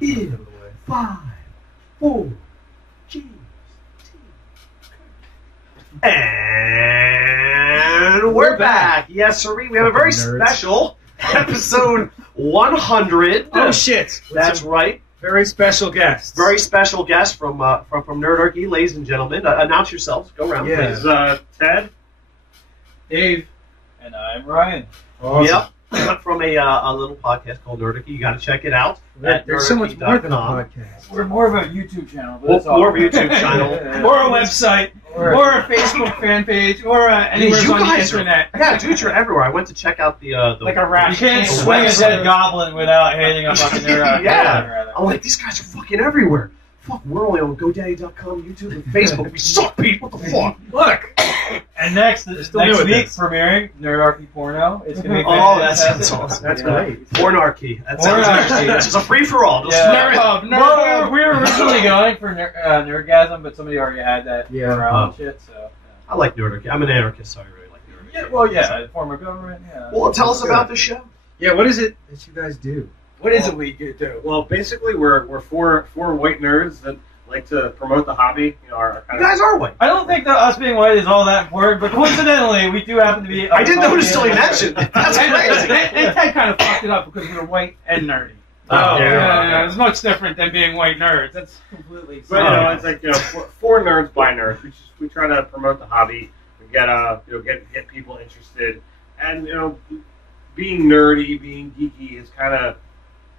in 5, 4, G's, and we're back. Yes, sir. We have a very special episode 100. Oh shit! That's right. Very special guest. Very special guest from Nerdarchy, ladies and gentlemen. Announce yourselves. Go around, please. Ted, Dave, and I'm Ryan. Awesome. Yep. From a little podcast called Nerdarchy. You got to check it out. There's so much more than a podcast. We're more of a YouTube channel. But more of a YouTube channel. Or a website. Or a Facebook fan page. Or anywhere on the internet. Yeah, dude, you're everywhere. I went to check out the like a rat. You can't swing a dead goblin without hitting a fucking Nerdarchy. Yeah. I'm like, these guys are fucking everywhere. Fuck, we're only on GoDaddy.com, YouTube, and Facebook. We suck, Pete. What the fuck? Look. And next week, premiering Nerdarchy Porno. It's gonna be that's awesome. That's right. Pornarchy. That sounds interesting. It's just a free for all. Yeah. We were originally going for Nerdgasm, but somebody already had that around shit. So I like Nerdarchy. I'm an anarchist, so I really like Nerdarchy. Yeah, well, yeah, form of government. Yeah. Well, tell us about the show. Yeah, what is it that you guys do? What is it we do? Well, basically, we're four white nerds that like to promote the hobby. You know, you guys are white. I don't think that us being white is all that important, but coincidentally, we do happen to be. I didn't notice till he mentioned. That's crazy. And Ted kind of fucked it up because we're white and nerdy. Yeah. It's much different than being white nerds. That's completely. But it's like four nerds by nerds. We try to promote the hobby. We get get people interested, and being nerdy, being geeky is kind of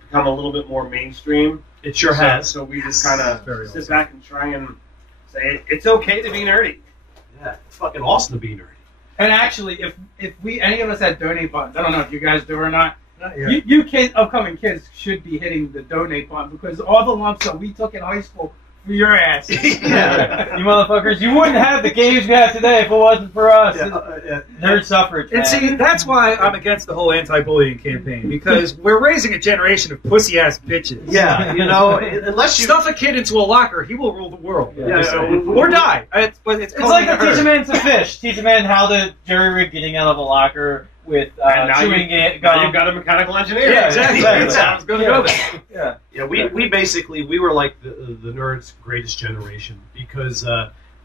become a little bit more mainstream. It sure has. So we just kind of sit back and try and say it's okay to be nerdy. Yeah, it's fucking awesome to be nerdy. And actually, if we any of us had donate buttons, I don't know if you guys do or not. Yeah. You kids, upcoming kids, should be hitting the donate button because all the lumps that we took in high school for your ass. Yeah. You motherfuckers, you wouldn't have the games you have today if it wasn't for us. Nerd suffrage. And see, that's why I'm against the whole anti-bullying campaign, because we're raising a generation of pussy-ass bitches. Yeah, unless you stuff a kid into a locker, he will rule the world. Or die. It's like to teach a man to fish. Teach a man how to jerry-rig getting out of a locker with chewing gum. You've got a mechanical engineer. Yeah, exactly. Sounds good to go there. Yeah. We were like the nerds' greatest generation because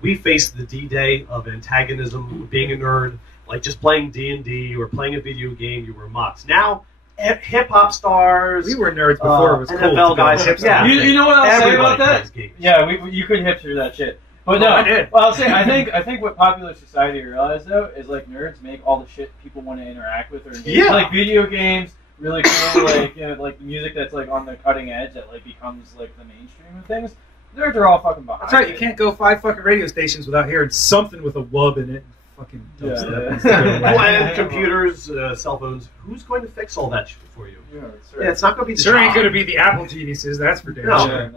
we faced the D-Day of antagonism, being a nerd, like just playing D&D or playing a video game, you were mocks. Now, hip-hop stars... We were nerds before it was cool. NFL guys, yeah. You know what I'll say about that? Games. Yeah, you could hipster that shit. But no, I did. Well, I'll say I think what popular society realized though is like nerds make all the shit people want to interact with or engage. Like video games, really cool, like music that's like on the cutting edge that like becomes like the mainstream of things. Nerds are all fucking behind. That's right. You can't go 5 fucking radio stations without hearing something with a wub in it. Fucking and computers, cell phones. Who's going to fix all that shit for you? Yeah, that's right. It's not going to be. Sure ain't going to be the Apple geniuses. That's for damn sure.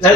No. Hey,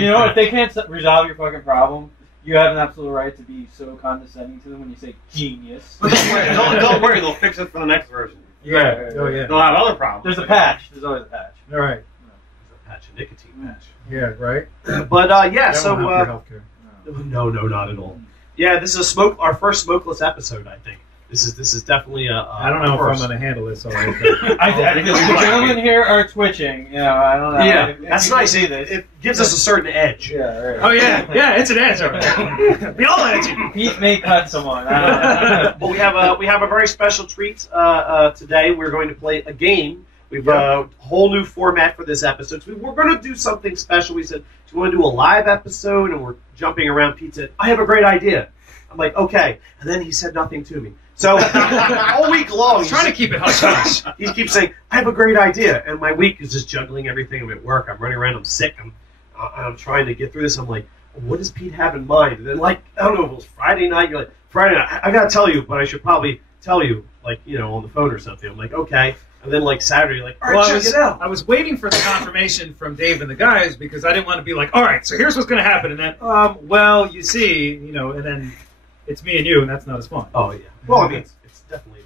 you know what? If they can't resolve your fucking problem, you have an absolute right to be so condescending to them when you say genius. But don't worry, they'll fix it for the next version. Yeah. Oh yeah. They'll have other problems. There's a patch. There's always a patch. All right. There's a patch, a nicotine patch. Yeah. Right. But so healthcare. No, not at all. Yeah, this is our first smokeless episode. I think this is definitely a. I don't know if I'm going to handle this all right. I think the gentlemen here are twitching. I don't know. Yeah, that's nice. It gives us a certain edge. Yeah. Right. Oh yeah, it's an edge. We all edgy. Pete may cut someone. I don't know. But we have a very special treat today. We're going to play a game. We've a whole new format for this episode. So we're going to do something special. We said, do you want to do a live episode? And we're jumping around. Pete said, I have a great idea. I'm like, okay. And then he said nothing to me. So all week long, he's trying to keep it hush-hush. He keeps saying, I have a great idea. And my week is just juggling everything. I'm at work. I'm running around. I'm sick. I'm trying to get through this. I'm like, what does Pete have in mind? And then, I don't know if it was Friday night. You're like, Friday night, I got to tell you, but I should probably tell you, on the phone or something. I'm like, okay. And then Saturday, all right, check it out. I was waiting for the confirmation from Dave and the guys because I didn't want to be like, all right, so here's what's going to happen. And then, well, you see, and then it's me and you, and that's not as fun. Oh, yeah. Well, I mean, it's definitely...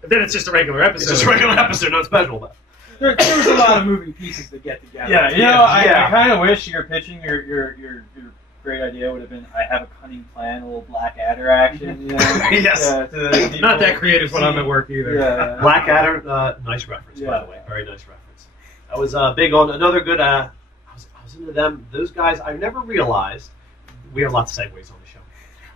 But then it's just a regular episode. It's just a regular episode, not special, though. There was a lot of moving pieces to get together. Yeah, I kind of wish you're pitching your great idea would have been, I have a cunning plan, a little Blackadder action. Yes. Not that creative when I'm at work either. Yeah. Blackadder, nice reference, by the way. Very nice reference. I was big on another good. I was into them. Those guys. I never realized we have lots of segues on the show.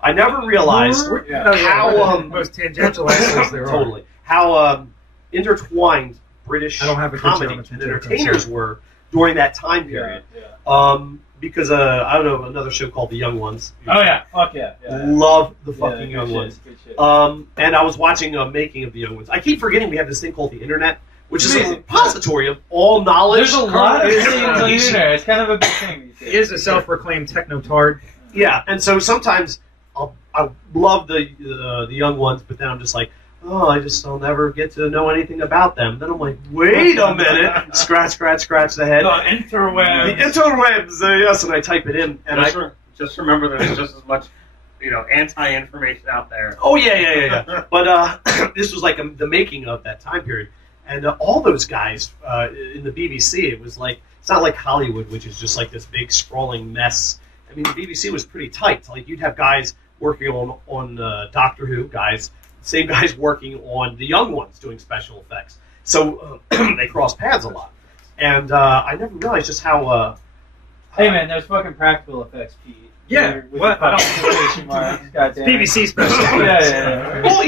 I never realized how most tangential answers there are. Totally how intertwined British I don't have a good comedy German and entertainers were during that time period. Because I don't know, another show called The Young Ones. Oh yeah, fuck yeah. Love the fucking Young Ones. Good shit. And I was watching a making of The Young Ones. I keep forgetting we have this thing called the internet, which is a repository of all knowledge. There's a lot of things on the internet. It's kind of a big thing. He is a self-proclaimed techno-tard. Yeah, and so sometimes I love the Young Ones, but then I'm just like, I'll never get to know anything about them. Then I'm like, wait a minute, scratch the head. The interwebs. The interwebs, yes, and I type it in, and just remember there's just as much, anti-information out there. Oh yeah. But this was like the making of that time period, and all those guys in the BBC, it was like it's not like Hollywood, which is just like this big sprawling mess. I mean, the BBC was pretty tight. Like you'd have guys working on Doctor Who, same guys working on The Young Ones doing special effects. So they cross paths a lot. And I never realized just how... hey, man, there's fucking practical effects, Pete. Yeah, what? I don't... BBC special effects. Yeah. Well,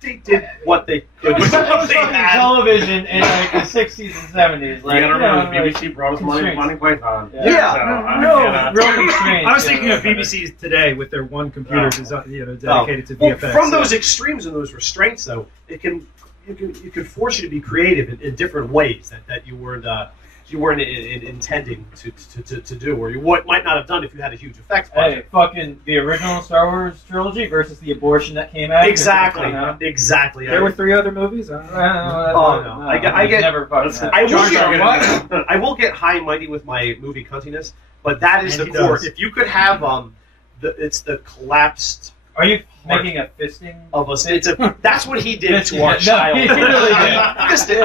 they did what they could. They had television in like the 60s and 70s. Like, you gotta remember, BBC brought us Monty Python. Yeah. Real constraints. I was thinking of BBC's today with their one computer dedicated to VFX. Well, from those extremes and those restraints, though, it can force you to be creative in different ways that you weren't intending to do, or you might not have done if you had a huge effects budget. Hey, fucking the original Star Wars trilogy versus the abortion that came out. Exactly. There were 3 other movies. No. I get never fucking. I will get high and mighty with my movie cuntiness, but that is the core. If you could have it's the collapsed. Are you making a fisting of us? That's what he did to our child. He really did.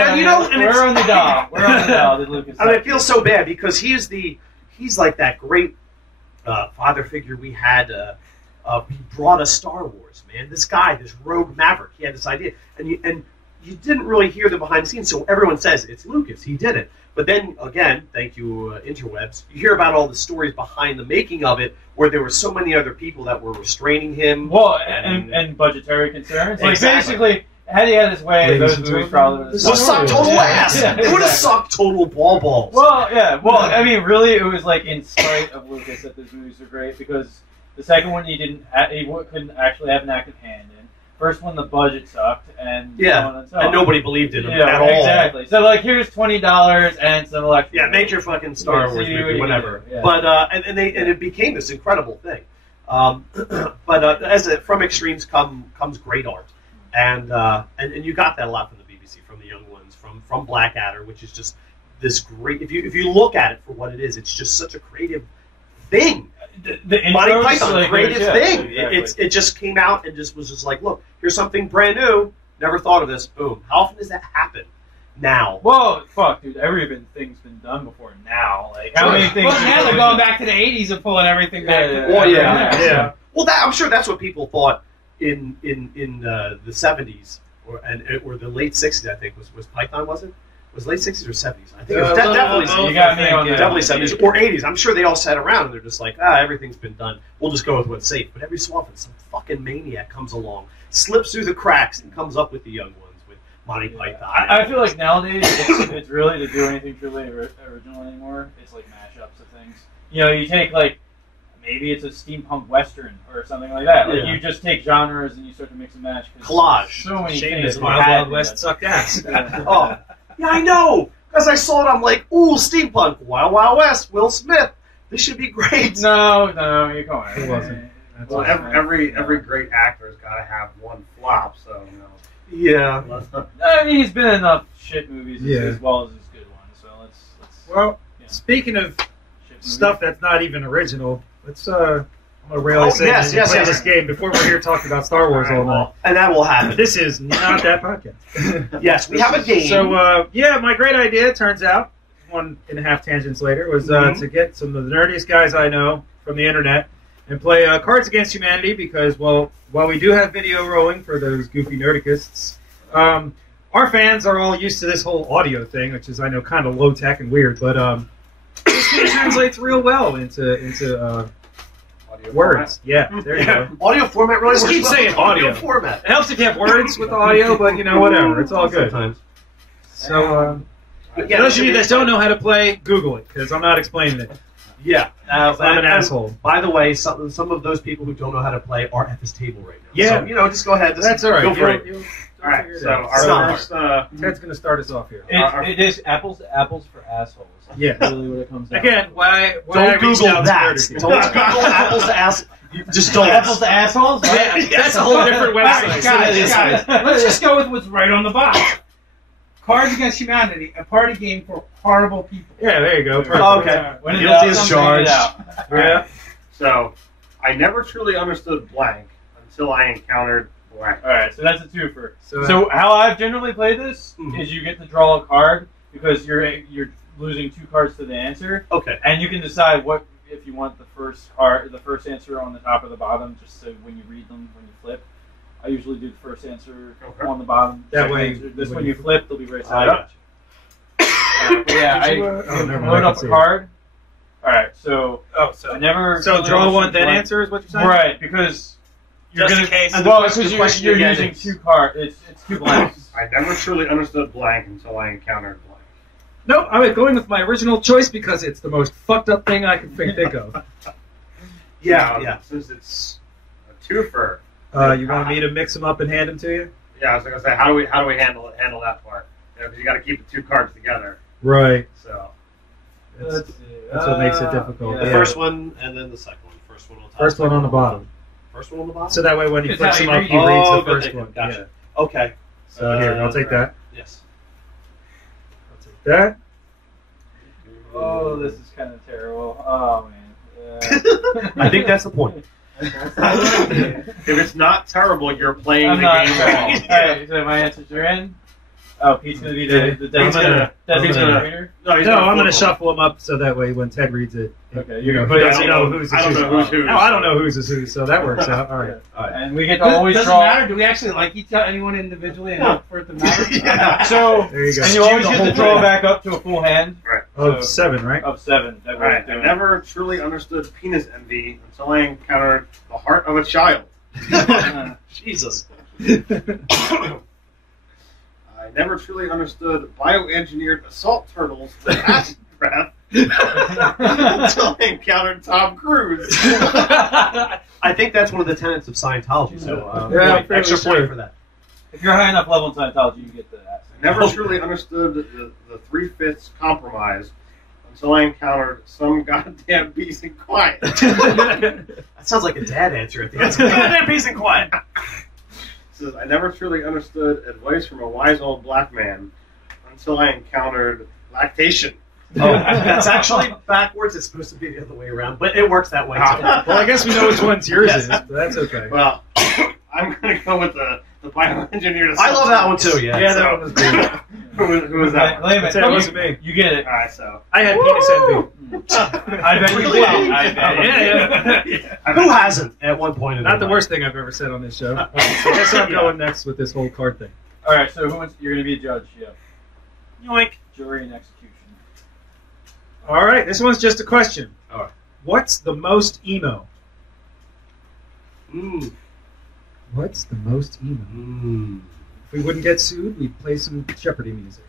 We're on the dial. I mean, it feels so bad because he's like that great father figure we had. He brought us Star Wars, man. This guy, this rogue maverick, he had this idea, and you didn't really hear the behind the scenes. So everyone says it's Lucas. He did it. But then again, thank you, interwebs. You hear about all the stories behind the making of it, where there were so many other people that were restraining him. Well, and budgetary concerns. Like basically, had he had his way, those movies probably would have sucked total ass. It would have sucked total balls. Well, yeah. Well, I mean, really, it was like in spite of Lucas that those movies were great because the second one he couldn't actually have an active hand in. First one, the budget sucked, and so on and so on. And nobody believed in him at all. Exactly. So, like, here's $20 and some electric. Yeah, make your fucking Star Wars movie, whatever. Yeah. But and it became this incredible thing. But from extremes comes great art, and you got that a lot from the BBC, from the Young Ones, from Blackadder, which is just this great. If you look at it for what it is, it's just such a creative thing. The Monty Python, greatest thing. Exactly. It just came out and just was just like, look, here's something brand new. Never thought of this. Boom. How often does that happen? Now. Well, fuck, dude. Everything's been done before now. Like how many things? Well, now they're going back to the '80s and pulling everything back. Yeah. Well, I'm sure that's what people thought in the '70s or the late '60s. I think was Python, was it? Was it late '60s or '70s? I think it was definitely. You got me on that. Definitely '70s or '80s. I'm sure they all sat around and they're just like, everything's been done. We'll just go with what's safe. But every so often, some fucking maniac comes along, slips through the cracks, and comes up with the Young Ones with Monty Python. I feel like nowadays it's really to do anything truly original anymore. It's like mashups of things. You take like maybe it's a steampunk western or something like that. Like you just take genres and you start to mix and match. Collage. So many Shame things. is Wild West sucked ass. Oh. Yeah, I know. Because I saw it, I'm like, ooh, steampunk, Wild Wild West, Will Smith. This should be great. No, you're going. It wasn't. Well, every great actor's got to have one flop, so Yeah. I mean, he's been in enough shit movies as well as his good ones. So let's. Well, speaking of stuff that's not even original, let's. I'm gonna rail this in and play this game before we're here talking about Star Wars all night. And that will happen. This is not that podcast. Yes, we have a game. So, my great idea, turns out, 1.5 tangents later, was to get some of the nerdiest guys I know from the internet and play Cards Against Humanity because, while we do have video rolling for those goofy nerdicists, our our fans are all used to this whole audio thing, which is, I know, kind of low tech and weird, but this thing translates real well into words. Yeah, there you go. Audio format really Just works keep well. saying audio. format. It helps if you have words with audio, but whatever. It's all good. Sometimes. So, for those of you that don't know how to play, Google it, because I'm not explaining it. Yeah. I'm an asshole. By the way, some of those people who don't know how to play are at this table right now. Yeah. So, just go ahead. That's all right. Go for it. All right, so our first, Ted's going to start us off here. It is apples to apples for assholes. Yeah. That's really what it comes down Again, to. why Don't I reached Google out to that. Nerdarchy. Don't Google apples to assholes. Just don't. Apples to assholes? Yeah, that's a whole different website. Guys, let's just go with what's right on the box. Cards Against Humanity, a party game for horrible people. Yeah, there you go. Perfect. Okay. When in Guilty doubt, as something charged. it out. Yeah. so I never truly understood blank until I encountered blank. Alright, so that's a twofer. So, So how I've generally played this Mhm. is you get to draw a card because you're losing 2 cards to the answer, Okay. and you can decide what if you want the first answer on the top or the bottom, just so when you read them when you flip. I usually do the first answer Okay. on the bottom. That second way, answer. This when when you you flip, they'll be right I side got up. Yeah, Did you, I oh, never mind, load I up can a see it. card. All right, so Oh, I never. So really draw one, understood then blank. answer is what you're saying? Right, because you're Just gonna. in case. And the Well, question- because the question you're again using is- 2 cards. It's 2 blanks. I never truly understood blank until I encountered blank. Nope, I'm going with my original choice because it's the most fucked up thing I can think of. Yeah. Now, Yeah. Since it's a twofer. You want me to mix them up and hand them to you? Yeah, I was gonna say, how do we handle that part? Because you got to keep the 2 cards together. Right. So That's what makes it difficult. The Yeah. first one and then the second one. First one on top. First one on the bottom. First one on the bottom. So that way when he It's flips how them you up, read. he reads the good first thinking. one. Gotcha. Yeah. Okay. So here, I'll take that. Yes. I'll take that. Oh, this is kind of terrible. Oh man. I think that's the point. if it's not terrible, you're playing I'm the not. game wrong. Alright, so my answers are in. Oh, Pete's gonna be the I'm designated gonna- reader. No, he's No, I'm going to flip them. shuffle them up so that way when Ted reads it, Okay, you know, you're he gonna put doesn't it know on- who's I don't know who's who. No, I don't know who's who, so that works out. All right. And we get to always Doesn't draw. matter. Do we actually like anyone individually enough for it to matter? Yeah. So, There you go. and you always The get whole to draw thing. back up to a full hand Of 7, right? of 7. That All we're right, I doing. never truly understood penis envy until I encountered the heart of a child. Jesus. I never truly understood bioengineered assault turtles with acid breath until I encountered Tom Cruise. I think that's one of the tenets of Scientology. So, Yeah, point, fairly extra sure. point for that. If you're high enough level in Scientology, you get the ass. I never truly understood the 3/5 compromise until I encountered some goddamn peace and quiet. That sounds like a dad answer at the end. Goddamn peace and quiet. Says, I never truly understood advice from a wise old black man until I encountered lactation. Oh, that's actually backwards. It's supposed to be the other way around, but it works that way too. Well, I guess we know which one's yours Yes. is, but that's okay. Well, I'm going to go with the bioengineered assault. I love that one too. Yeah. Yeah, so- that one was good. Who was that one? Wait a That's minute. it, it wasn't me. You get it. Alright, so. I had penis envy. I bet you Really? did. I bet. Yeah. Who hasn't at one point in Not their the life? worst thing I've ever said on this show. I guess I'm going next with this whole card thing. All right, so who wants? You're going to be a judge. Yeah. Yoink. Jury and execution. All right, this one's just a question. All right. What's the most emo? Mm. What's the most emo? Mm. If we wouldn't get sued, we'd play some Jeopardy music.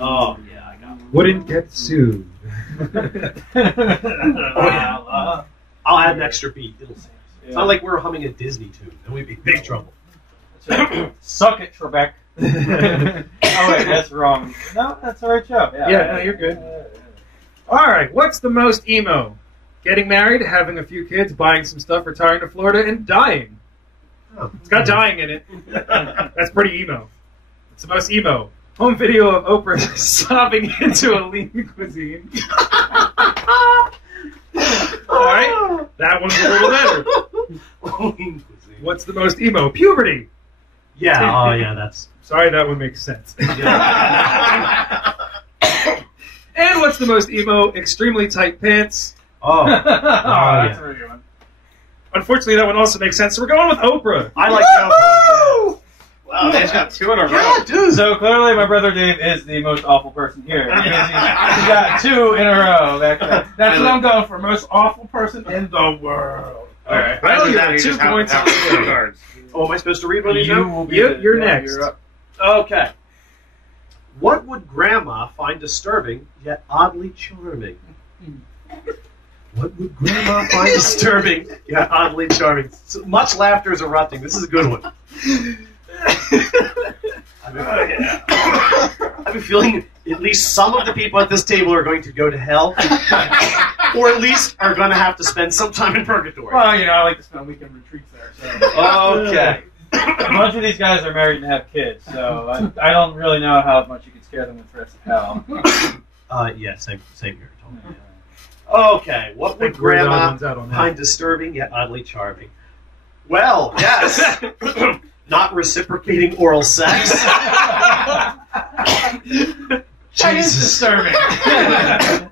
Oh, yeah, I got it. Wouldn't get sued. I'll add an extra beat. It'll sound like we're humming a Disney tune, and we'd be in big trouble. Suck it, Trebek. Oh wait, that's wrong. No, that's the right show. Yeah, no, you're good. All right, what's the most emo? Getting married, having a few kids, buying some stuff, retiring to Florida, and dying. Oh. It's got dying in it. That's pretty emo. It's the most emo. Home video of Oprah sobbing into a lean cuisine. All right, that one's a little better. What's the most emo? Puberty. Yeah, oh yeah, that's... Sorry, that one makes sense. And what's the most emo? Extremely tight pants. Oh, That's yeah. a really good one. Unfortunately, that one also makes sense. So we're going with Oprah. I like that. Woo! Oh, they just got 2 in a row. Yeah, dude. So clearly, my brother Dave is the most awful person here. Because he's got 2 in a row back there. That's what I'm going for. Most awful person in the world. All right. I know you That have he 2 just happened points. to have 2 cards. Oh, am I supposed to read one of these You now? will be You're next. You're up. Okay. What would Grandma find disturbing yet oddly charming? What would Grandma find disturbing yet oddly charming? So much laughter is erupting. This is a good one. I have a feeling at least some of the people at this table are going to go to hell, or at least are going to have to spend some time in purgatory. Well, I like to spend weekend retreats there. So. Okay. A bunch of these guys are married and have kids, so I don't really know how much you can scare them with threats of hell. Yeah, same here. Totally. Okay, what would Grandma find disturbing yet oddly charming? Well, yes. Not reciprocating oral sex. That is disturbing.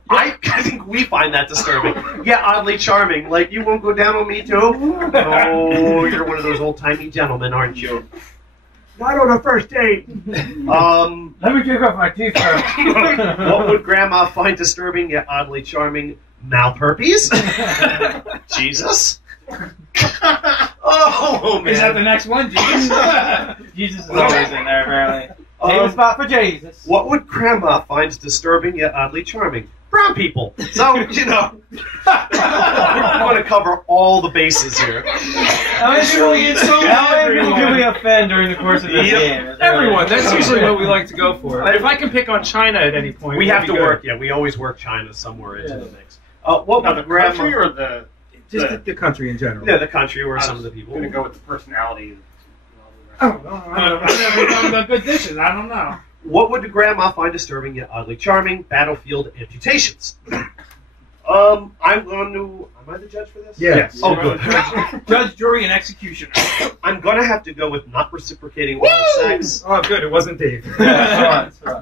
I think we find that disturbing. Yeah, oddly charming. Like, you won't go down on me, too? Oh, you're one of those old-timey gentlemen, aren't you? Not on a first date. Let me take off my teeth first. What would Grandma find disturbing yet oddly charming? Malherpes? Jesus? Oh, man. Is that the next one? Jesus? Jesus is always in there, apparently. Save a spot for Jesus. What would Grandma find disturbing yet oddly charming? Brown people. So, we're going to cover all the bases here. How many people can we offend during the course of this game? Everyone. That's usually what we like to go for. If I can pick on China at any point, We we'll have be to good. work, yeah. We always work China somewhere into the mix. What Now, would the Grandma... country or the... Just the country in general. Yeah, the country or some of the people. I'm going to go with the personality. I don't know. I've never done the good dishes. I don't know. What would Grandma find disturbing yet oddly charming? Battlefield amputations. I'm going to... Am I the judge for this? Yeah. Yes. Oh, good. Judge, jury, and executioner. I'm going to have to go with not reciprocating oral sex Oh, good. It wasn't Dave.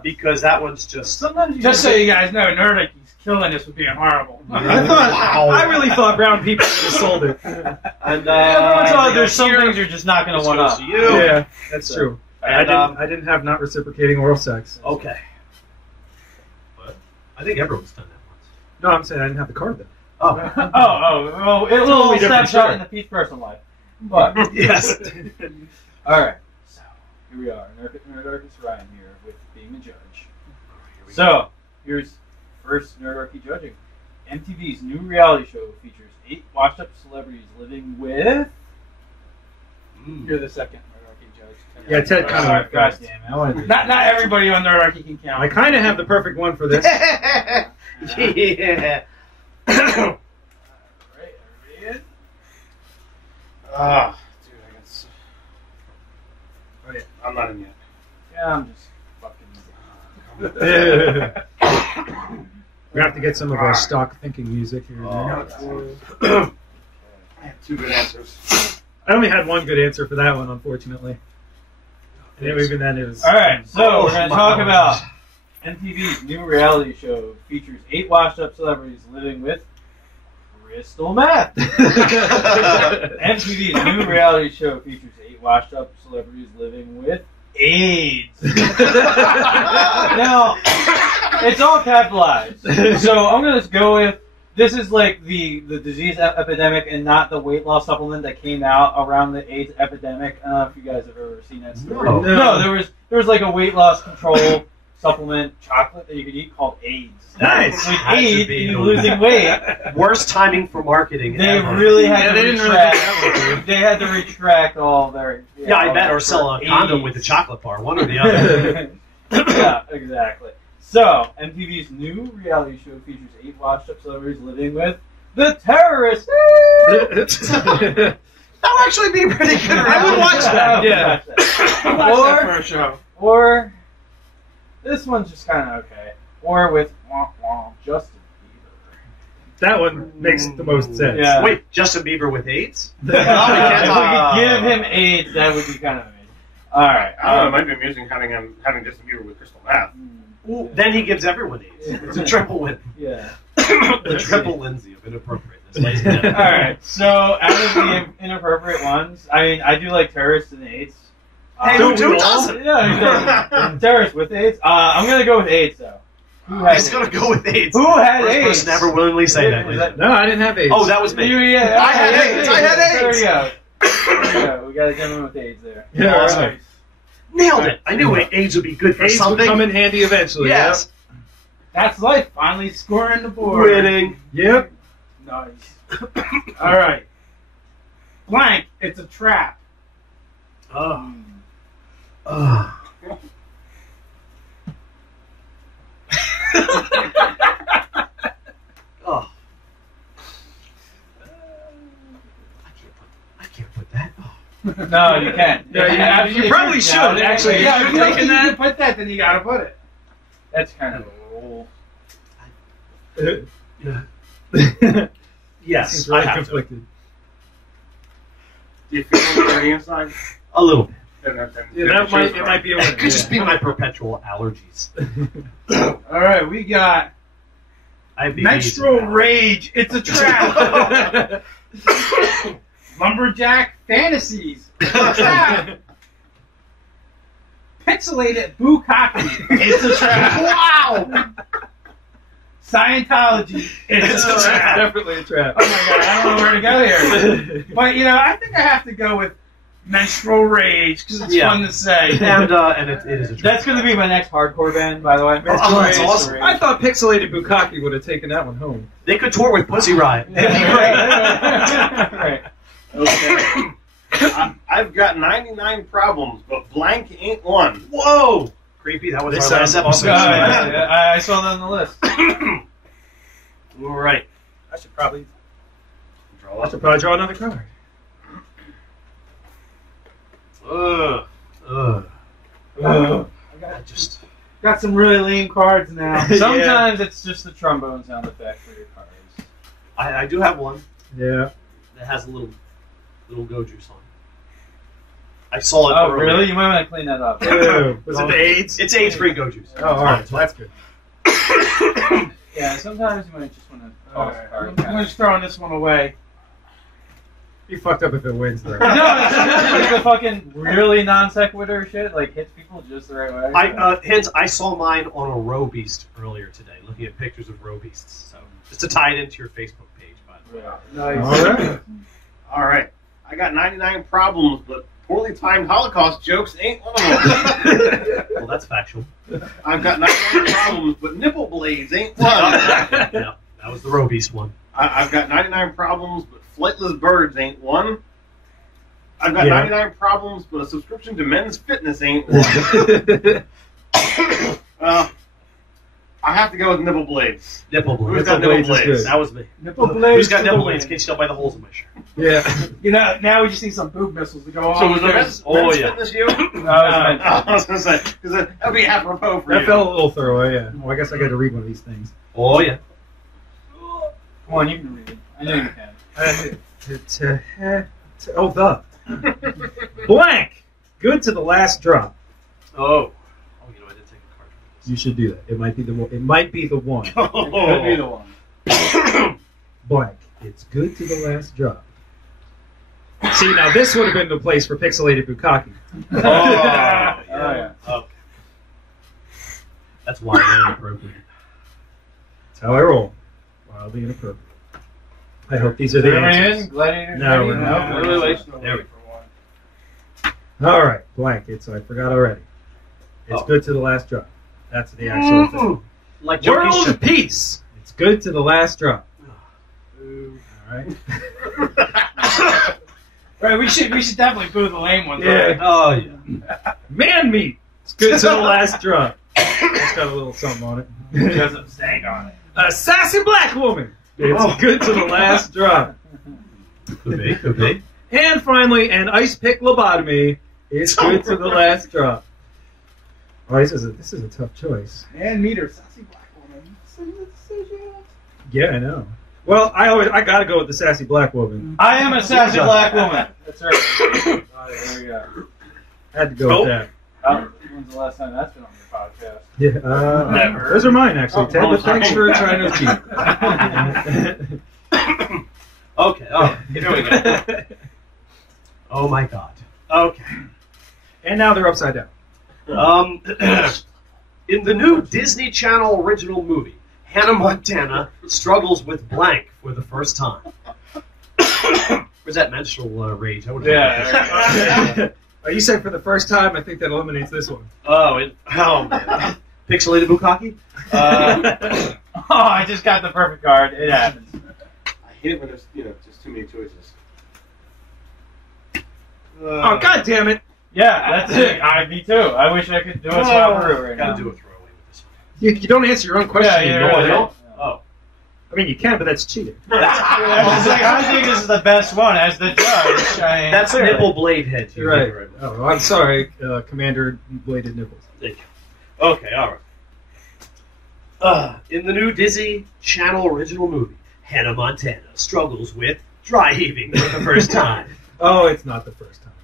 because that one's just... Sometimes you Just so you guys know, Nerdarchy's killing this with being horrible. I really thought brown people would have sold it. And, everyone's all, there's some things you're just not going this to one goes up. to you. Yeah, that's true. And, I didn't have not reciprocating oral sex. Okay. But I think everyone's done that once. No, I'm saying I didn't have the card then. Oh. Well, it's a totally little different snapshot story. in the Pete's personal life. But, Yes. alright. So, here we are. Nerdarchy Ryan here with being the judge. So, here's first Nerdarchy judging. MTV's new reality show features 8 washed-up celebrities living with... You're the second Nerdarchy judge. Yeah, Ted kind of went God first. damn it. I wanted to Not everybody on Nerdarchy can count. I kind of have the perfect one for this. Yeah. Alright, everybody in? Ah, dude, I guess. Oh, yeah, I'm not in yet. Yeah, I'm just fucking... We have to get some of our stock thinking music here. I had 2 good answers. I only had one good answer for that one, unfortunately. And even then, it was. Alright, so we're going to talk about MTV's new reality show features 8 washed-up celebrities living with crystal meth. MTV's new reality show features 8 washed-up celebrities living with AIDS. Now, it's all capitalized, so I'm going to go with this is like the disease epidemic and not the weight loss supplement that came out around the AIDS epidemic. I don't know if you guys have ever seen that story. No. There was like a weight loss control supplement chocolate that you could eat called AIDS. Nice. With Had to AIDS, be. you're losing weight. Worst timing for marketing. They ever. really had to they didn't really retract. think that would They had to retract all their. Yeah, I all bet, their or sell a AIDS. condom with a chocolate bar, one or the other. Yeah, exactly. So, MTV's new reality show features 8 washed-up celebrities living with the terrorists. That would actually be pretty good. I would watch that. Yeah. Watch that for a show. Or this one's just kind of okay. Or with Justin Bieber. That one makes the most sense. Yeah. Wait, Justin Bieber with AIDS? If we could give him AIDS, that would be kind of amazing. All right. I don't know, it might be amusing having Justin Bieber with crystal meth. Ooh, then he gives everyone AIDS. It's a triple win. Yeah. The triple Lindsay of inappropriateness. Ladies and gentlemen. All right. So out of the inappropriate ones, I mean, I do like terrorists and AIDS. Hey, who doesn't? Yeah, terrorist with AIDS. I'm gonna go with AIDS though. He's gonna go with AIDS. Who had First AIDS? person ever willingly say that. No, I didn't have AIDS. Oh, that was me. Yeah, I had AIDS. I had AIDS. There you go. Yeah, we got a gentleman with AIDS there. Yeah, Awesome. right. Nailed it. I knew AIDS would be good for AIDS something. will come in handy eventually. Yes. That's life. Finally scoring the board. Winning. Yep. Nice. All right. Blank. It's a trap. Oh. Oh. I can't put that. Oh. No, you can't. Yeah, you probably should, actually. Yeah, If if you're you taking that- put that, then you gotta put it. That's kind of a rule. Yes, Seems I really have conflicted. Do you feel it on the inside? to. A little bit. Yeah, it might be a It winner. could just be my perpetual allergies. All right, we got I have menstrual rage. It's a trap. Lumberjack fantasies. It's a trap. Pixelated bukkake. It's a trap. Wow. Scientology. It's a trap. Definitely a trap. Oh my god, I don't know where to go here. But I think I have to go with menstrual rage because it's fun to say. And it is a trap. That's gonna be my next hardcore band, by the way. Oh, that's awesome. I thought Pixelated Bukkake would have taken that one home. They could tour with Pussy Riot. It'd be great. Right. Okay. I've got 99 problems, but blank ain't one. Whoa! Creepy. That was This our last sounds episode. awesome. I saw that on the list. All right. I should probably Draw. draw another card. I just. Got some really lean cards now. Sometimes it's just the trombone sound effect for your cards. I do have one Yeah. that has a little go juice on it. I saw it. Oh, earlier. really? You might want to clean that up. Ew. Was it the AIDS? It's AIDS-free go juice. Oh, all right. So that's good. Yeah, sometimes you might just want to toss a card. I'm just throwing this one away. Be fucked up if it wins, though. No, it's like the fucking really non sequitur shit, like hits people just the right way. Hence, I saw mine on a roe beast earlier today, looking at pictures of roe beasts. So just to tie it into your Facebook page, by the way. Nice. All right. All right. I got 99 problems, but poorly timed Holocaust jokes ain't one of them. Well, that's factual. I've got 99 problems, but nipple blades ain't one. Yeah, that was the roe beast one. I've got 99 problems, but flightless birds ain't one. I've got Yeah. 99 problems, but a subscription to Men's Fitness ain't one. I have to go with nipple blades. Nipple blades. Who's got Nipple nipple blades is blades? good. That was me. Nipple blades. Who's got to nipple the blades? win. Can you tell by the holes in my shirt? Yeah. Now we just need some boob missiles to go on. So was the with Men's yeah. Fitness you? I I was going to say, because that would be apropos for That you. felt a little throwaway, yeah. Well, I guess I got to read one of these things. Oh yeah. Come on, you can read it. I know you can. Blank. Good to the last drop. Oh, you know I did take a card. You should do that. It might be the one. It might be the one. It could be the one. Blank. It's good to the last drop. See, now this would have been the place for Pixelated Bukkake. Oh, yeah. Okay. That's wildly inappropriate. That's how I roll. Wildly inappropriate. I hope these are the answers. Gladiator. No, we're not. No, really late. There we go. All right, blank. I forgot already. It's Oh. good to the last drop. That's the actual thing. Like Junkie World Ship. peace. It's good to the last drop. All right. Right, we should definitely boo the lame ones. Yeah. Right? Oh yeah. Man meat. It's good to the last drop. It's got a little something on it. It has a stank on it. A sassy black woman. It's good to the last drop. Could be. Could be. And finally, an ice pick lobotomy. It's good to the last drop. Oh, this is a tough choice. And meter, sassy black woman. Decision. Yeah, I know. Well, I gotta go with the sassy black woman. I am a sassy black woman. That's right. There we go. Had to go with that. When's the last time that's been on your podcast? Yeah, Never. Those are mine actually, Ted. But sorry. thanks for trying to cheat. Okay. Oh, here we go. Oh my God. Okay. And now they're upside down. In the new Disney Channel original movie, Hannah Montana struggles with blank for the first time. Where's that menstrual rage? I would You said for the first time. I think that eliminates this one. Oh man. Pixelated Bukkake? Oh, I just got the perfect card. It happens. I hate it when there's just too many choices. Oh, God damn it! Yeah, that's it. Me too. I wish I could do a swapperoo right now. Gotta do a throwaway with this one. You don't answer your own question. Yeah, you know right. it. Oh. I mean, you can, but that's cheating. I think this is the best one as the judge. That's nipple blade head. You're right. Oh, I'm sorry, Commander Bladed Nipples. Thank you. Okay, all right. In the new Disney Channel original movie, Hannah Montana struggles with dry heaving for the first time. Oh, it's not the first time.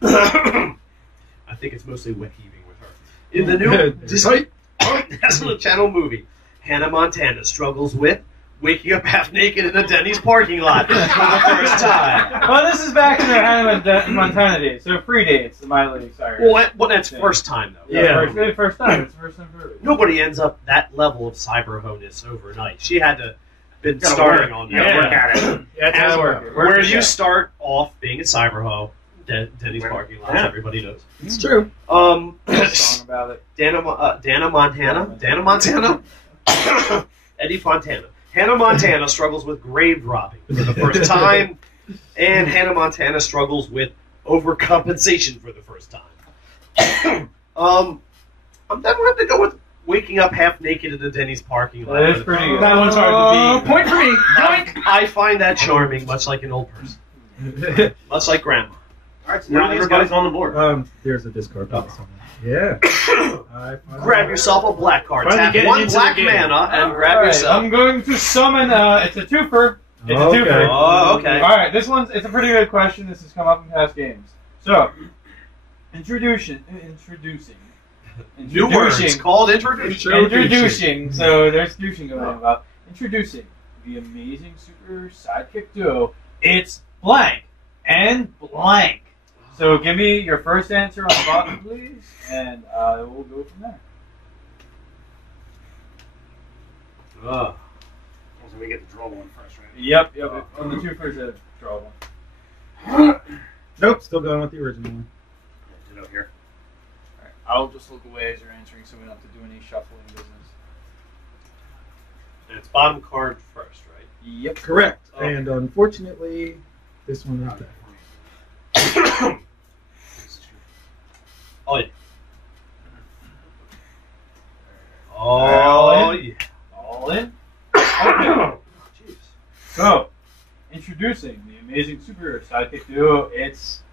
I think it's mostly wet heaving with her. In the new Disney Channel movie, Hannah Montana struggles with waking up half naked in a Denny's parking lot for the first time. Well, this is back in their Hannah Montana days, so predates the Miley Cyrus. Well, that's first time, though. Yeah. First time. It's first time for everything. Nobody ends up that level of cyber-ho-ness overnight. She had to been starting on that. Yeah. Work at it. Yeah, Gotta it's work it. Where you start off being a cyber-ho, Denny's parking lot, everybody knows. It's true. Song about it. Dana Montana? Eddie Fontana. Hannah Montana struggles with grave robbing for the first time, and Hannah Montana struggles with overcompensation for the first time. I'm definitely have to go with waking up half naked in the Denny's parking lot. That is pretty good. That one's hard to beat. Point for me. I find that charming, much like an old person, much like grandma. All right, so now everybody's on the board. There's a discard box on that. Yeah. Grab yourself a black card. Finally Tap getting one into black the game. mana and grab Alright, yourself. I'm going to summon. It's a twofer. It's a Okay. twofer. Oh, okay. All right, it's a pretty good question. This has come up in past games. So, introducing. New words called introduction. Introducing. So there's douching going on about introducing the amazing super sidekick duo. It's blank and blank. So give me your first answer on the bottom, please, and we'll go from there. So we get to draw one first, right? Yep. On the two first, draw one. Nope, still going with the original one. Ditto here. Alright, I'll just look away as you're answering so we don't have to do any shuffling business. And it's bottom card first, right? Yep. Correct. Oh. And unfortunately, this one is back. Oh, yeah. All in? Yeah. All in? Okay. Jeez. So, introducing the amazing superhero sidekick duo, it's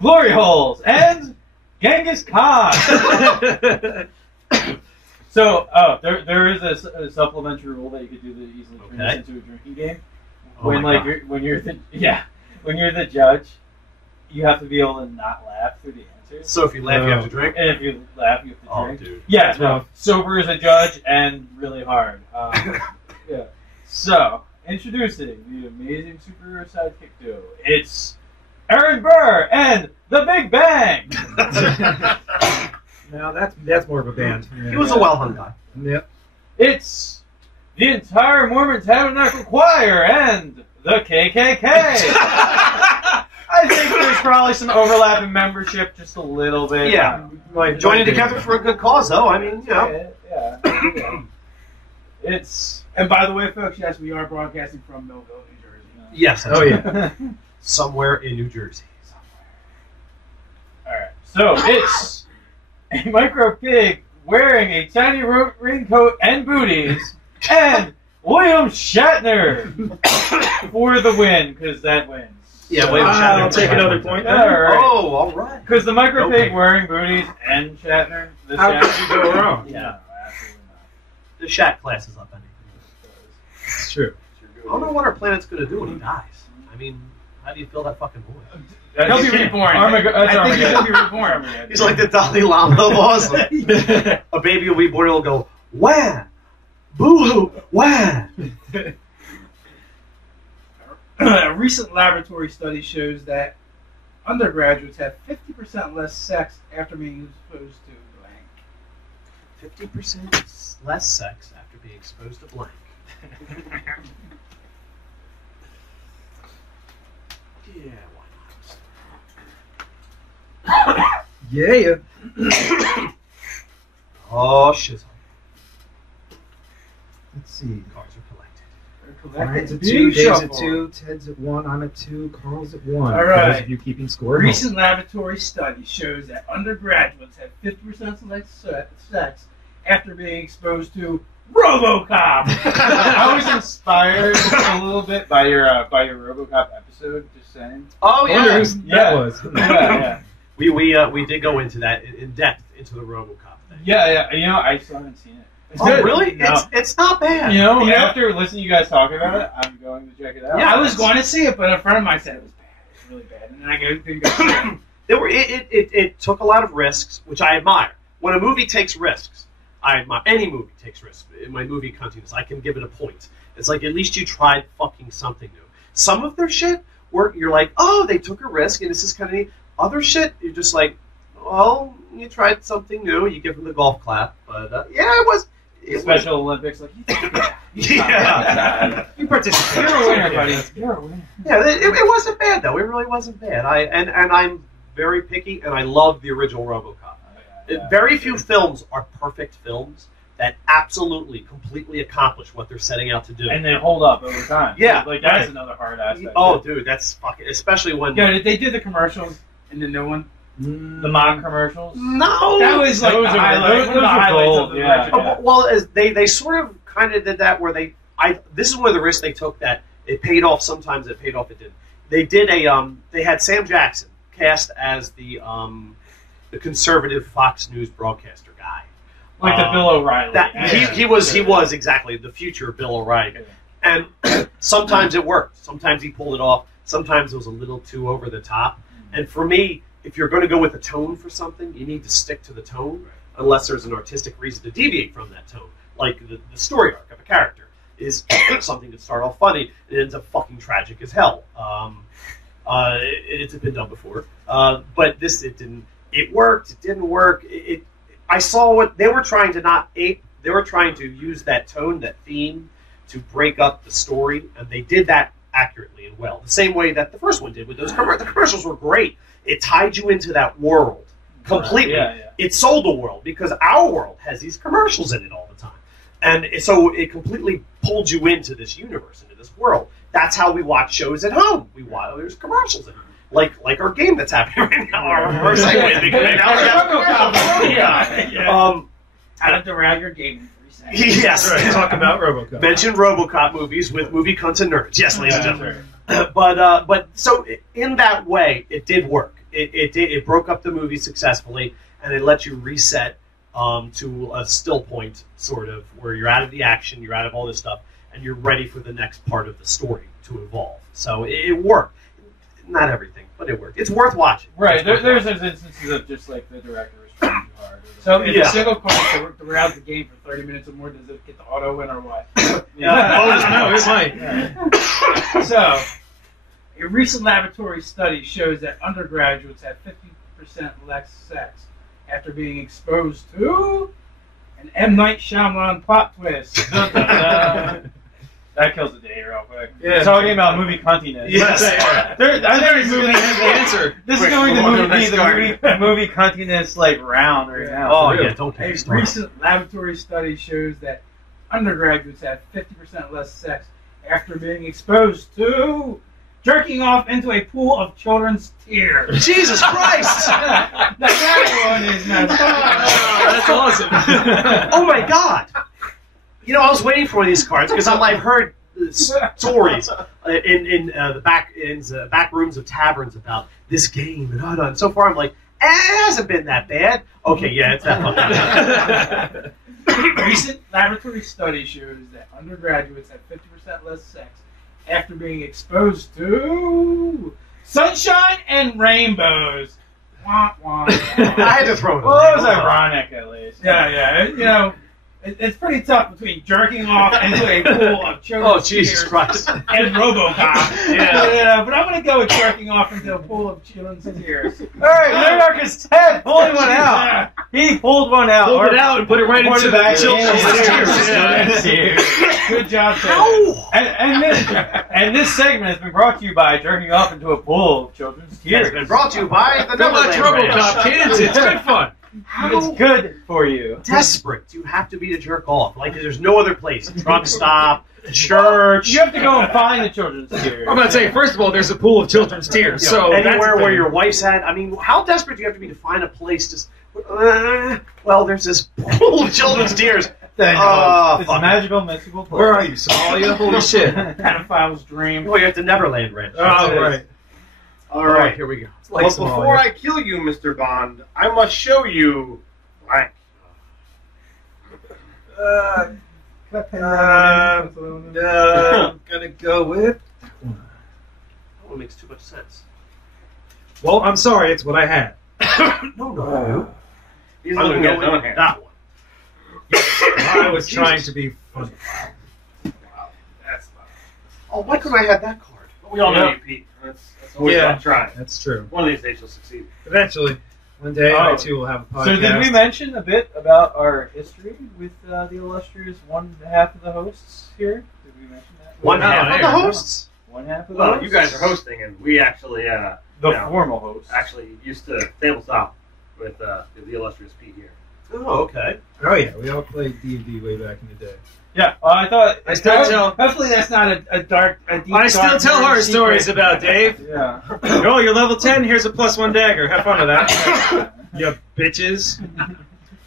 Glory Holes and Genghis Khan. So, there is a supplementary rule that you could do that easily turn this into a drinking game. Oh my God. When you're the judge, you have to be able to not laugh through the answers. So if you laugh, you have to drink? And if you laugh, you have to drink. Oh, dude. Yeah, no, sober as a judge and really hard. Yeah. So, introducing the amazing superhero sidekick duo. It's Aaron Burr and the Big Bang. Now that's more of a band. Yeah. He was a well-hung guy. Yep. It's the entire Mormon Tabernacle Choir and the KKK. I think there's probably some overlap in membership, just a little bit. Yeah. Like Joining together for a good cause, though. I mean, you know. Yeah. It's. And by the way, folks, yes, we are broadcasting from Millville, New Jersey. Yes. Oh yeah. Somewhere in New Jersey. Alright, so it's a micro pig wearing a tiny raincoat and booties, and William Shatner for the win, because that wins. Yeah, William Shatner. I'll take another point. Alright. Oh, all right. Because the micro Okay. pig wearing booties and Shatner. The How Shatner. could you go wrong? Yeah, no, absolutely not. The Shat class is up anything. It's true. I don't know what our planet's going to do when he dies. I mean, how do you feel that fucking boy? He'll be reborn. That's I think he's Armageddon. going to be reborn. He's like the Dalai Lama of Oslo. A baby will be born and will go, wah! Boo-hoo! Wah! A recent laboratory study shows that undergraduates have 50% less sex after being exposed to blank. 50% less sex after being exposed to blank. Yeah, why not? Yeah. Oh, shizzle. Let's see. Cards are collected. Ryan's at Big 2, Dave's at shuffle. 2, Ted's at 1, I'm at 2, Carl's at 1. All For right. those of you keeping score. A recent laboratory study shows that undergraduates have 50% less sex after being exposed to RoboCop. I was inspired a little bit by your RoboCop episode. Just saying. Oh, I wonder yeah. who that was. Yeah. We did go into that in depth into the RoboCop thing. Yeah. You know, I still haven't seen it. It's Oh, good. really? No. It's not bad. You know, after listening to you guys talk about it, I'm going to check it out. Yeah, I was going to see it, but a friend of mine said it was bad. It's really bad, and then I didn't go see it. It took a lot of risks, which I admire. When a movie takes risks, I admire. Any movie takes risks. In my movie continues, I can give it a point. It's like, at least you tried fucking something new. Some of their shit, where you're like, oh, they took a risk, and this is kind of neat. Other shit, you're just like, well, you tried something new. You give them the golf clap. But, yeah, it was... Special Olympics, like, you did a good job. Yeah. You participated. You're a winner, buddy. You're a winner. Yeah, it wasn't bad, though. It really wasn't bad. And I'm very picky, and I love the original RoboCop. Very few films are perfect films that absolutely, completely accomplish what they're setting out to do. And they hold up over time. Yeah. Like, that's another hard aspect. Oh, dude, that's fucking... Especially when... Yeah, did they do the commercials and the new one? The mock commercials? No! That was like Those the are- highlight, those one of the are highlights gold, of the yeah. original. Well, as they sort of kind of did that where this is one of the risks they took that it paid off. Sometimes it paid off, it didn't. They did they had Sam Jackson cast as the conservative Fox News broadcaster guy. Like the Bill O'Reilly. He was exactly the future Bill O'Reilly. And sometimes it worked. Sometimes he pulled it off. Sometimes it was a little too over the top. And for me, if you're going to go with a tone for something, you need to stick to the tone, unless there's an artistic reason to deviate from that tone. Like the story arc of a character is something that started off funny and ends up fucking tragic as hell. It's been done before, but this it didn't. It worked. It didn't work. I saw what they were trying to not ape. They were trying to use that tone, that theme, to break up the story, and they did that accurately and well. The same way that the first one did with those commercials. The commercials were great. It tied you into that world completely. Yeah. It sold the world because our world has these commercials in it all the time. And so it completely pulled you into this universe, into this world. That's how we watch shows at home. We watch, there's commercials in it. Like our game that's happening right now. Our segue. I have to rag your game in 3 seconds. Yes. Right, talk about RoboCop. Mention RoboCop movies with movie cunts and nerds. Yes, ladies and gentlemen. But so in that way, it did work. It broke up the movie successfully, and it let you reset to a still point, sort of, where you're out of the action, you're out of all this stuff, and you're ready for the next part of the story to evolve. So it worked. Not everything, but it worked. It's worth watching. Right. There's those instances of just like the director was trying too hard. So if a single card throughout the game for 30 minutes or more, does it get the auto win or what? No, it might. So, a recent laboratory study shows that undergraduates have 50% less sex after being exposed to an M. Night Shyamalan plot twist. That kills the day real quick. Yeah. Talking about movie cuntiness. Yes. I think movie has the answer. This is Quick, going move on to to the next be card. the movie cuntiness like round right now. Oh, For real. yeah, don't get me A started. recent laboratory study shows that undergraduates have 50% less sex after being exposed to jerking off into a pool of children's tears. Jesus Christ! That one is not. That's awesome. Oh my God! You know, I was waiting for one of these cards because I've heard stories in the back rooms of taverns about this game, and so far I'm like, it hasn't been that bad. Okay, yeah, it's that fucking bad. Recent laboratory study shows that undergraduates have 50% less sex after being exposed to sunshine and rainbows. Wah, wah, wah. I had to throw it. Well, that was ironic at least. Yeah, you know, It's pretty tough between jerking off into a pool of children's Oh, Jesus tears Christ. and RoboCop. Yeah, but I'm going to go with jerking off into a pool of children's tears. All right, Nerdarchy's head pulling one out. He pulled one out. Pulled it out and put it right into the children's tears. Good job, Ted. Ow! And this segment has been brought to you by jerking off into a pool of children's tears. It's been brought to you by the Don't watch Neverland RoboCop, Ranch. kids. It's good fun. It's good for you. Desperate do you have to be to jerk off? Like, there's no other place. A truck stop, church. You have to go and find the children's tears. I'm about to say, first of all, there's a pool of children's tears. So anywhere that's where your wife's at. I mean, how desperate do you have to be to find a place to... well, there's this pool of children's tears. Oh, It's a magical, mystical place. Where are you, Somalia? Holy shit. Pedophile's dream. Well, you have to Neverland Ranch. Oh, right. All right. Here we go. It's like But before I kill you, Mr. Bond, I must show you blank. I'm gonna go with... That one makes too much sense. Well, I'm sorry, it's what I had. No. He's I'm looking going at to his go own with hand. that one. I was trying to be funny. That's not. Oh, why couldn't I have that card? But we all know you, Pete. That's always Yeah. fun trying. That's true. One of these days you'll succeed. Eventually, one day, I too will have a podcast. So did we mention a bit about our history with the illustrious one half of the hosts here? Did we mention that? One No, half I of the don't know. hosts? One half of the Well, hosts? you guys are hosting, and we actually, The no. formal hosts. actually used to tabletop with the illustrious Pete here. Oh, okay. Oh yeah, we all played D&D way back in the day. Yeah, I thought... I still tell. Hopefully that's not a deep, I still dark, tell dirty horror secret. stories about Dave. Yeah. Oh, you're level 10. Here's a +1 dagger. Have fun with that. You bitches.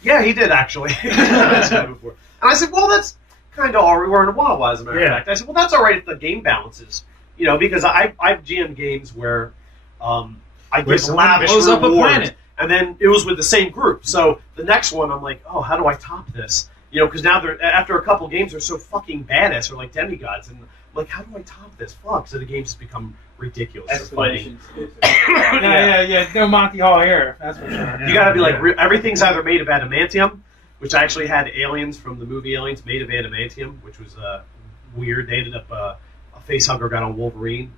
Yeah, he did, actually. That's happened before. And I said, well, that's kind of all we were in a Wawa, as a matter of fact. I said, well, that's all right if the game balances. You know, because I've GM'd games where I Where give someone lavish blows up a rewards, planet. and then it was with the same group. So the next one, I'm like, oh, how do I top this? You know, because now they're after a couple games, they're so fucking badass, they're like demigods, and I'm like, how do I top this? Fuck! So the games just become ridiculous. They're fighting. Escalations. Yeah. No Monty Hall here. That's for sure. You gotta be like, everything's either made of adamantium, which I actually had aliens from the movie Aliens made of adamantium, which was weird. They ended up a facehugger got on Wolverine,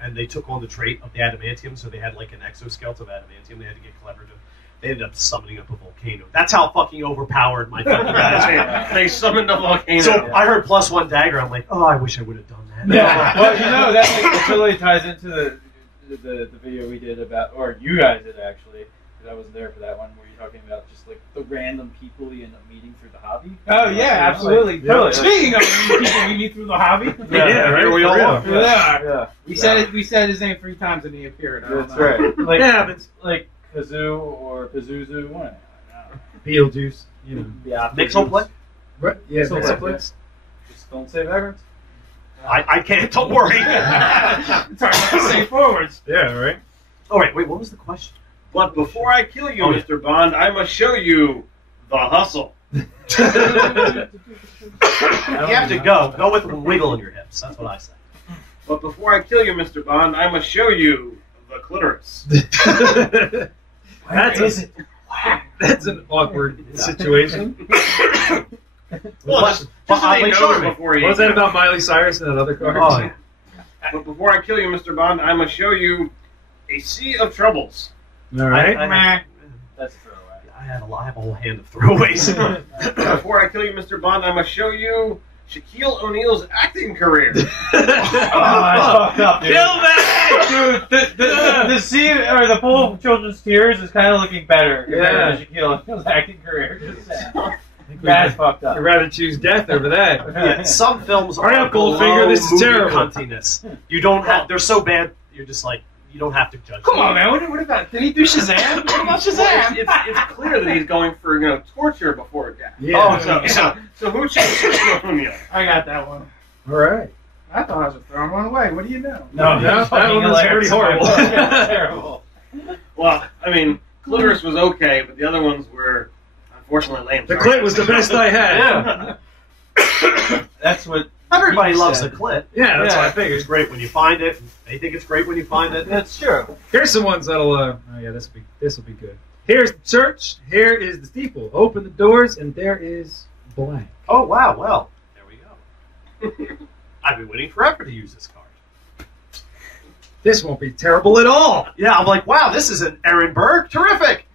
and they took on the trait of the adamantium, so they had like an exoskeleton of adamantium. They had to get clever to. They ended up summoning up a volcano. That's how fucking overpowered my fucking guys are. They summoned a volcano. So I heard +1 dagger. I'm like, oh, I wish I would have done that. Yeah. Well, you know, that it totally ties into the video we did about, or you guys did actually, because I wasn't there for that one, where you're talking about just like the random people you end up meeting through the hobby. Oh yeah, absolutely. Totally. Speaking of people we meet through the hobby, Yeah, right. Here we all are. Yeah. we said his name 3 times and he appeared. I don't That's know. right. Like, It happens. like Kazoo or Pazuzu, what? Beetlejuice. You know. Yeah. Mixoplex? Right. Yeah, Mixoplex, Mixoplex. Just don't say backwards. I can't. Don't worry. It's hard to say forwards. Yeah, right. Oh wait, wait. What was the question? But before I kill you, Oh, yeah. Mr. Bond, I must show you the hustle. You have to go with a wiggle in your hips. That's what I say. But before I kill you, Mr. Bond, I must show you the clitoris. That's an awkward situation. Well, just so they oddly know charming. before you. What was that about Miley Cyrus and that other card? Oh, yeah. But before I kill you, Mr. Bond, I must show you a sea of troubles. All right. That's a throwaway. I have a whole hand of throwaways. Before I kill you, Mr. Bond, I must show you Shaquille O'Neal's acting career. Oh, that's fucked up, dude. Kill that! Dude, the sea or the pool of children's tears is kind of looking better compared to Shaquille O'Neal's acting career. Just saying. That's fucked up. I'd rather choose death over that. Yeah, some films Hurry are up, Goldfinger, this is movie terrible. cuntiness. You don't have. They're so bad. You're just like you don't have to judge. Come them. on, man. What about? Did he do Shazam? What about Shazam? It's clear that he's going for torture before death. Yeah. So who chose Shaquille O'Neal? I got that one. All right. I thought I was throwing one away. What do you know? No, that one was pretty horrible. Yeah, terrible. Well, I mean, clitoris was okay, but the other ones were unfortunately lame. The Sorry. clit was the best I had. Yeah. That's what Everybody loves said. the clit. Yeah, that's Yeah. what I It's figured. great when you find it. They think it's great when you find it. That's true. Here's some ones that'll. Oh yeah, this will be good. Here's the church. Here is the steeple. Open the doors, and there is blank. Oh, wow. Well, there we go. I've been waiting forever to use this card. This won't be terrible at all. Yeah, I'm like, wow, this is an Aaron Berg. Terrific.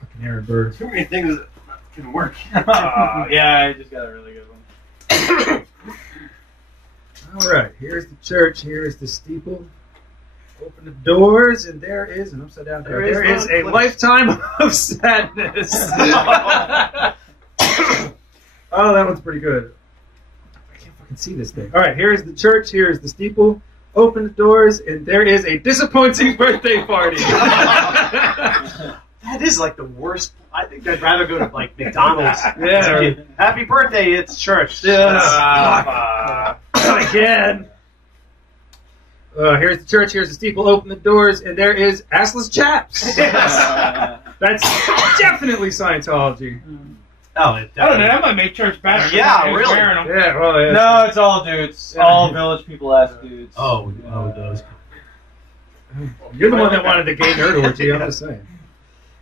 Fucking Aaron Burr. Too many things that can work. Yeah, I just got a really good one. All right, here's the church. Here's the steeple. Open the doors, and there is an upside down door. There is a lifetime of sadness. Oh, that one's pretty good. I can't fucking see this thing. All right, here's the church. Here's the steeple. Open the doors, and there is a disappointing birthday party. That is like the worst. I think I'd rather go to like McDonald's. Yeah. Happy birthday, it's church. Not again. Here's the church, here's the steeple, open the doors, and there is assless chaps. That's definitely Scientology. Oh, it I don't know. That might make church better. Yeah, really. Wearing them. Yeah, well, yeah. No, it's all dudes. All village people ass dudes. Oh, those. You're the one that wanted the gay nerd orgy, I'm just saying.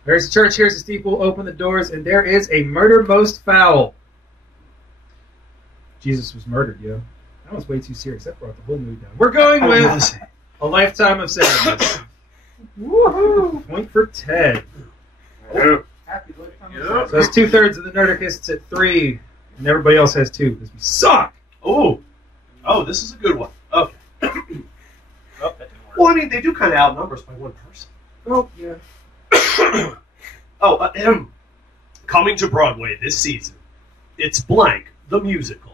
There's the church, here's the steeple, open the doors, and there is a murder most foul. Jesus was murdered, yo. That was way too serious. That brought the whole mood down. We're going with A Lifetime of Sadness. Woohoo! Point for Ted. Happy lifetime. So that's 2/3 of the Nerdarchists at 3, and everybody else has 2 because we suck. Oh, this is a good one. Okay. Well, I mean, they do kind of outnumber us by one person. Oh yeah. Coming to Broadway this season, it's Blank the Musical.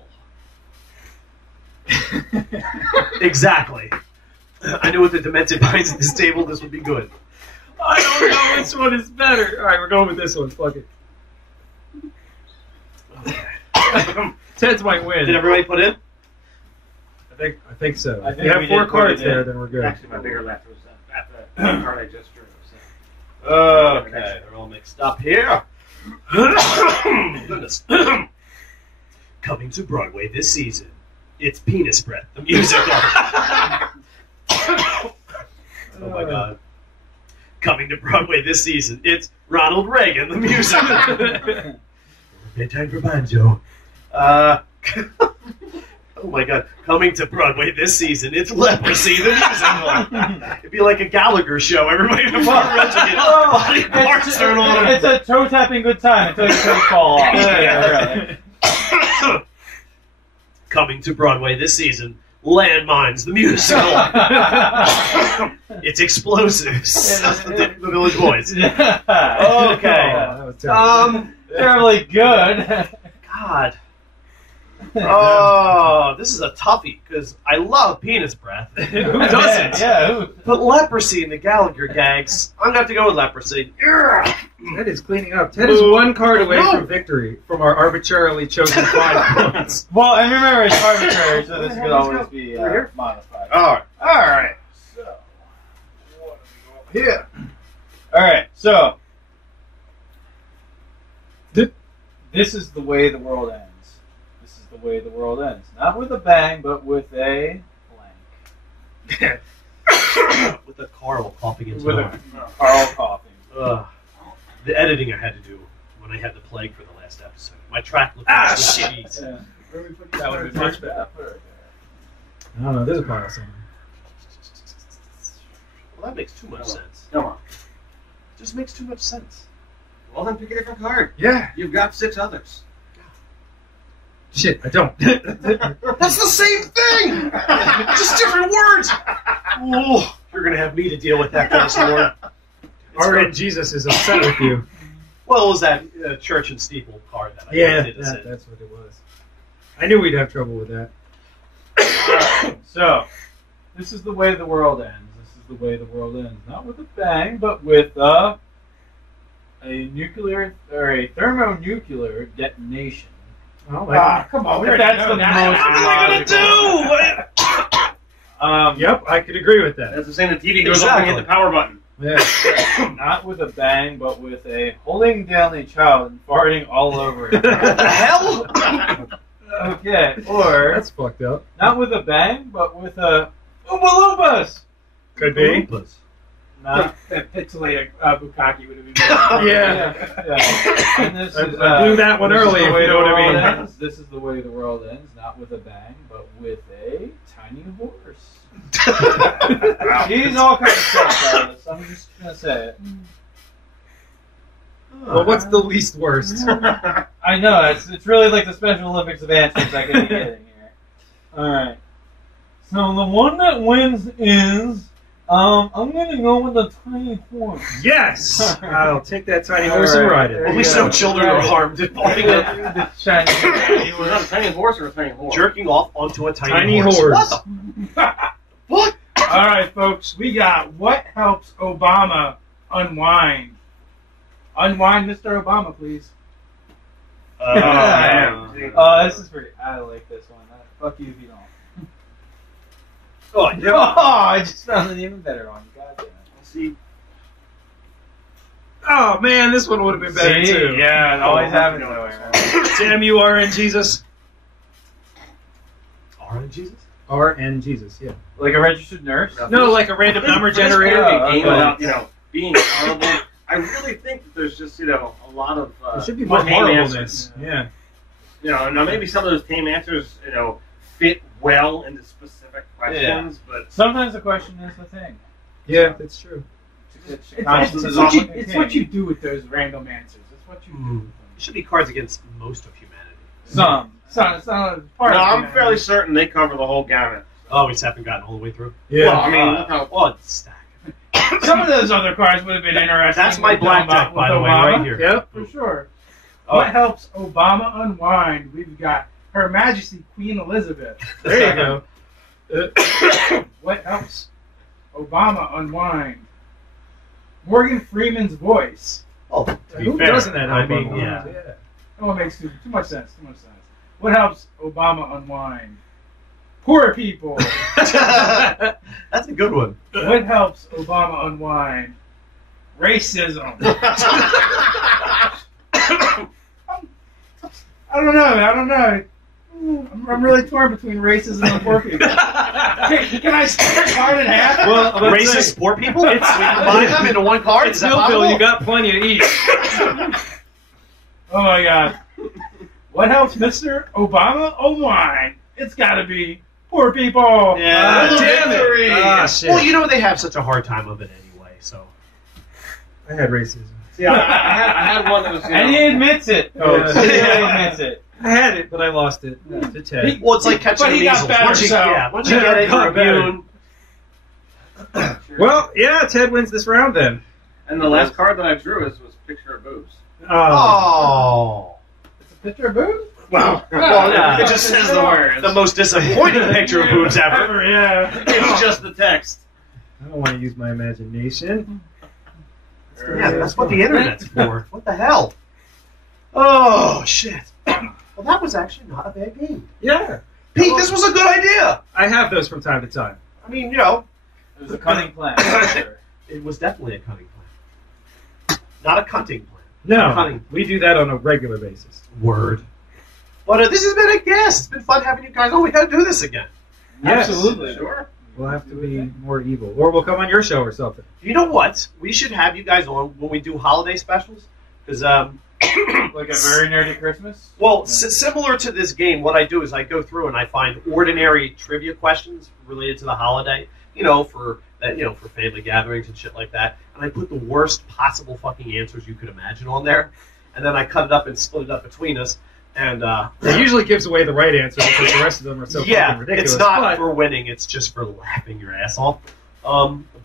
Exactly. I knew with the demented minds at this table, this would be good. I don't know which one is better. All right, we're going with this one. Fuck it. Okay. Ted's might win. Did everybody put in? I think so. I If think you have we 4 did put cards it in. there, then we're good. Actually, my bigger left was at the card I just drew. So. Okay, they're all mixed up here. Goodness. Coming to Broadway this season, it's Penis Breath, the musical. Oh my god. Coming to Broadway this season, it's Ronald Reagan, the musical. Bedtime for Banjo. Oh my god. Coming to Broadway this season, it's Leprosy, the musical. It'd be like a Gallagher show. Everybody in the front row should get body parts thrown on them. It's a toe tapping good time until your toes fall off. Yeah, really. Coming to Broadway this season, Landmines, the musical. It's Explosives. The Village Boys. Yeah. Okay. That was terrible. Terribly good. God. Oh, this is a toughie because I love Penis Breath. Who doesn't? Yeah. But Leprosy and the Gallagher gags, I'm gonna have to go with Leprosy. Ted is cleaning up. Ted is 1 card away from victory from our arbitrarily chosen 5 points. Well, and remember, it's arbitrary, so this could always be modified. All right. So, what do we go here? All right. So, this is the way the world ends. This is the way the world ends. Not with a bang, but with a blank. With a Carl coughing into With the a Carl coughing. the editing I had to do when I had the plague for the last episode. My track looked shit. Yeah. That would have been much better. I don't know. There's a pile somewhere. Well, that makes too much sense. Come on. It just makes too much sense. Well, then pick a different card. Yeah. You've got 6 others. Shit, I don't. That's the same thing! Just different words! Oh, you're going to have me to deal with that, Curse Lord. RN Jesus is upset with you. Well, it was that church and steeple card that I did us in. That's what it was. I knew we'd have trouble with that. So, this is the way the world ends. This is the way the world ends. Not with a bang, but with a nuclear or a thermonuclear detonation. Oh, Come on. That's the most. What am I going to do? Yep, I could agree with that. That's the same. The TV goes off and hit the power button. Yeah. Not with a bang, but with a holding down a child and farting all over it. What the hell? Okay, or That's fucked up. not with a bang, but with a Oompa Loompas. Could be. That pixelated Bukkake would have been Yeah. And this is, I blew that one this is early, the if way you know the what I world mean. ends. This is the way the world ends, not with a bang, but with a tiny horse. He's all kinds of stuff, Alice. I'm just gonna say it. Well, what's the least worst? I know, it's really like the Special Olympics of answers I could be getting here. Alright. So the one that wins is I'm gonna go with the tiny horse. Yes! I'll take that tiny horse and ride it. At least no children are harmed in playing it. The shiny Was that a tiny horse or a tiny horse? Jerking off onto a tiny, Tiny horse. horse. What the? What? All right, folks, we got what helps Obama unwind. Unwind, Mr. Obama, please. Oh, this is pretty. I like this one. Fuck you if you don't. Oh, Oh, I just found an even better one. God damn it. See, Oh, man, this one would have been better, See? too. Yeah, it always happens that way, man. Damn you, RN Jesus. RN Jesus? RN Jesus, yeah. Like a registered nurse? No, like a random number generator. Oh, game okay. about being horrible. I really think that there's just a lot of There should be more tame horribleness. answers. Yeah. Now maybe some of those tame answers fit well into specific questions, but Sometimes the question is the thing. Yeah, that's true. It's what you do with those random answers. It's what you do with them. It should be cards against most of humanity. Some. It's not part no, of I'm it. fairly certain they cover the whole gamut. Oh, we just haven't gotten all the way through. Yeah. Well, I mean, look how Oh, it's stack. Some of those other cards would have been interesting. That's my with blackjack, by the way, Obama. right here. Yep. For sure. Oh. What helps Obama unwind? We've got Her Majesty Queen Elizabeth. There you go. What helps Obama unwind? Morgan Freeman's voice. Oh, to be Who fair, doesn't that I help mean, unwind? yeah. Oh, it makes too much sense. Too much sense. What helps Obama unwind? Poor people. That's a good one. What helps Obama unwind? Racism. I don't know. I'm really torn between racism and poor people. Can I split the card in half? Well, I'm about to Racist say, poor people? We combine them into one card? it's Is that still, Phil, possible? you got plenty to eat. Oh my god. What helps Mr. Obama unwind? It's gotta be poor people. Yeah. Ah, damn victory. it. Ah, shit. Well, you know they have such a hard time of it anyway, so. I had racism. See, I had one that was And he admits it. Oh, He really admits it. I had it, but I lost it to Ted. Well, it's like catching But he measles. got better, Once you, so- yeah, once you get it, got you're better. immune. Well, yeah, Ted wins this round then. And the last card that I drew was picture of boobs. Oh. It's a picture of boobs? Wow. Well, yeah. It just says the words. The most disappointing picture of boobs ever. Yeah. It's just the text. I don't want to use my imagination. Yeah, that's what the internet's for. What the hell? Oh, shit. Well, that was actually not a bad game. Yeah. Pete, this was a good idea. I have those from time to time. I mean, you know, It was a cunning plan. For sure. it was definitely a cunning plan. Not a cunting plan. No, Honey. we do that on a regular basis. Word. But this has been a guest. It's been fun having you guys. Oh, we got to do this again. Yes. Absolutely. Sure. We'll have to be more evil. Or we'll come on your show or something. You know what? We should have you guys on when we do holiday specials. Because, Like a very nerdy Christmas. well, similar to this game, what I do is I go through and I find ordinary trivia questions related to the holiday. You know, for family gatherings and shit like that. And I put the worst possible fucking answers you could imagine on there. And then I cut it up and split it up between us. And It usually gives away the right answer because the rest of them are so yeah, fucking ridiculous. it's not but for winning. It's just for laughing your ass off.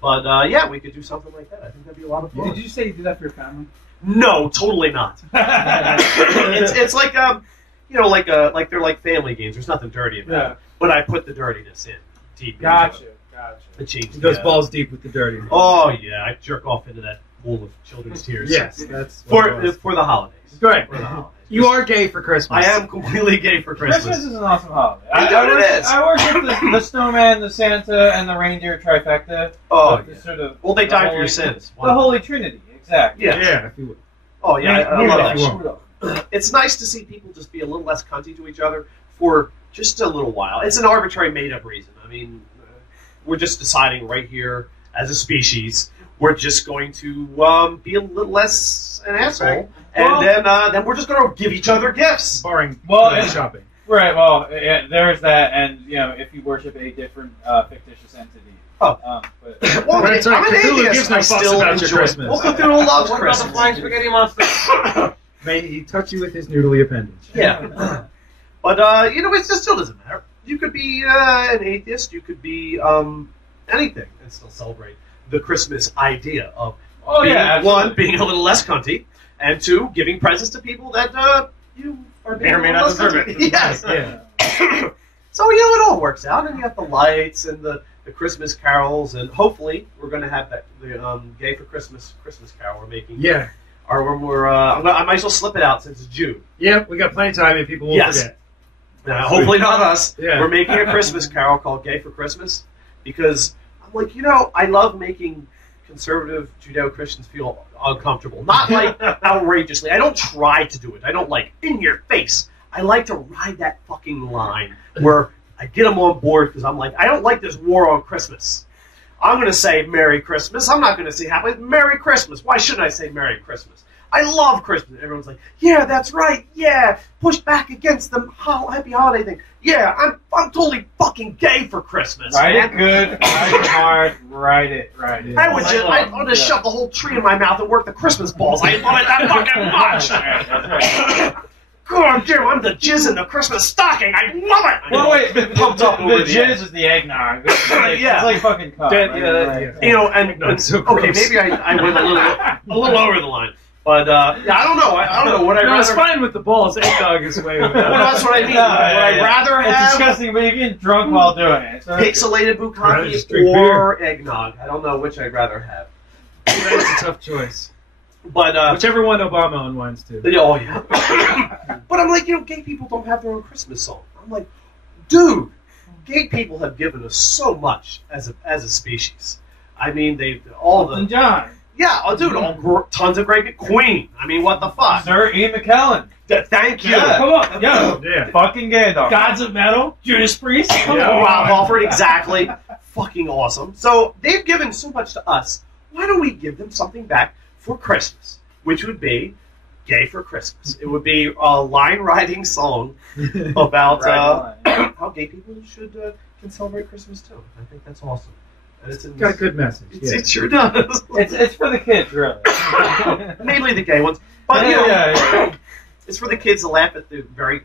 But yeah, we could do something like that. I think that'd be a lot of fun. Did you say you did that for your family? No, totally not. it's like like they're like family games. There's nothing dirty about Yeah. it. But I put the dirtiness in deep. Gotcha. Into it. Gotcha. It changed It goes the, balls deep with the dirty. Oh yeah, I jerk off into that pool of children's tears. Yes, that's what it was. for the holidays. Great. For the holidays. You are gay for Christmas. I am completely gay for Christmas Christmas. is an awesome holiday. You know what it worship- is. I worship the snowman, the Santa, and the reindeer trifecta. Oh, The yeah. sort of Well, they the died for holy- your sins. The Holy Trinity, exactly. Yeah. Yeah, if you would. Oh yeah, I Yeah, love if you that. won't. It's nice to see people just be a little less cunty to each other for just a little while. It's an arbitrary made-up reason. I mean, we're just deciding right here as a species we're just going to be a little less an asshole, and then we're just going to give each other gifts. Barring shopping. Right, well, yeah, there's that, and, you know, if you worship a different fictitious entity. Oh. But, Well, That's right. I'm an Cthulhu atheist. gives no I fucks still about your enjoy Christmas. Well, Cthulhu loves What about Christmas. the flying spaghetti monster? May he touch you with his noodly appendage. Yeah. But, you know, it just still doesn't matter. You could be an atheist. You could be anything and still celebrate the Christmas idea of one, being a little less cunty, and two, giving presents to people that you are being May or may not deserve cunty. it. Yes. Yeah. So, you know, it all works out, and you have the lights and the Christmas carols, and hopefully we're going to have the Gay for Christmas carol we're making. Yeah. Or when we're, I might as well slip it out since it's June. Yeah, we got plenty of time and people will forget. Hopefully not us. Yeah. We're making a Christmas carol called Gay for Christmas because I'm like, you know, I love making conservative Judeo-Christians feel uncomfortable. Not like outrageously. I don't try to do it. I don't like in your face. I like to ride that fucking line where I get them on board because I'm like, I don't like this war on Christmas. I'm going to say Merry Christmas. I'm not going to say Happy Merry Christmas. Why shouldn't I say Merry Christmas? I love Christmas. Everyone's like, yeah, that's right. Yeah, push back against the happy holiday thing. Yeah, I'm totally fucking gay for Christmas. write man. it good, write it hard, write it right. Yeah. I want to shove the whole tree in my mouth and work the Christmas balls. I love it that fucking much. That's right. God damn, I'm the jizz in the Christmas stocking. I love it. Well, wait, the pumped up over the the jizz edge. is the eggnog. It's like, Yeah. it's like fucking cup. Yeah, right? yeah. You know, and so okay, gross. maybe I went a little over the line, but yeah, I don't know. I don't know what I No, it's rather. fine with the balls. Eggnog is way over Well, that's what I mean. No, Would I rather It's have disgusting, but you're getting drunk while doing it. So pixelated Rather just bukkake drink or eggnog? I don't know which I'd rather have. That's a tough choice. But Whichever one Obama unwinds to. oh yeah. But I'm like, you know, gay people don't have their own Christmas song. I'm like, dude, gay people have given us so much as a species. I mean, they all Elton the John. yeah, oh, dude, tons of great Queen. I mean, what the fuck? Sir Ian McKellen. Thank you. Yeah. Come on, yo. Yeah. Fucking gay dog. Gods of Metal, Judas Priest. Come Yeah. on. Rob Halford, exactly. Fucking awesome. So they've given so much to us. Why don't we give them something back for Christmas? Which would be Gay for Christmas. It would be a line-writing song about how gay people can celebrate Christmas too. I think that's awesome. And it's Got a good message. It sure does. It's for the kids, really. Mainly the gay ones. But, you know, yeah. it's for the kids to laugh at the very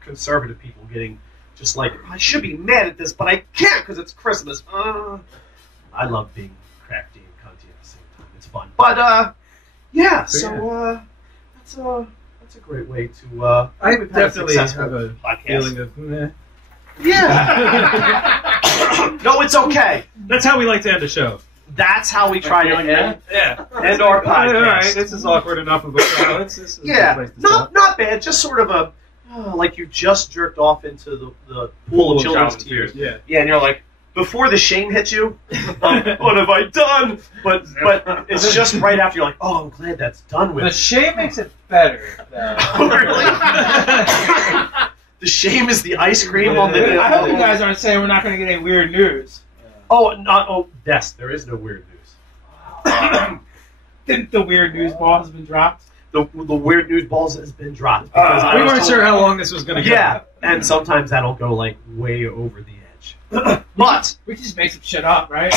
conservative people getting just like, I should be mad at this, but I can't because it's Christmas. I love being crafty and cunty at the same time. It's fun. But, yeah, so that's a great way to... I we've had definitely successful have a podcast. feeling of, meh. Yeah. No, it's okay. That's how we like to end the show. That's how we try to Yeah. end our podcast. All right, this is awkward enough of a show. This is a good Yeah, place to stop. not bad. Just sort of a like you just jerked off into the pool of children's tears. Yeah. Yeah, and you're like, before the shame hits you, what have I done? But it's just right after you're like, oh, I'm glad that's done with. The shame makes it better. Though. Really? The shame is the ice cream on the. I hope you guys aren't saying we're not going to get any weird news. Yes, there is no weird news. The weird news ball has been dropped. The weird news balls has been dropped because I We was weren't told- sure how long this was going to go. Yeah, and sometimes that'll go like way over the edge. But We just make some shit up, right?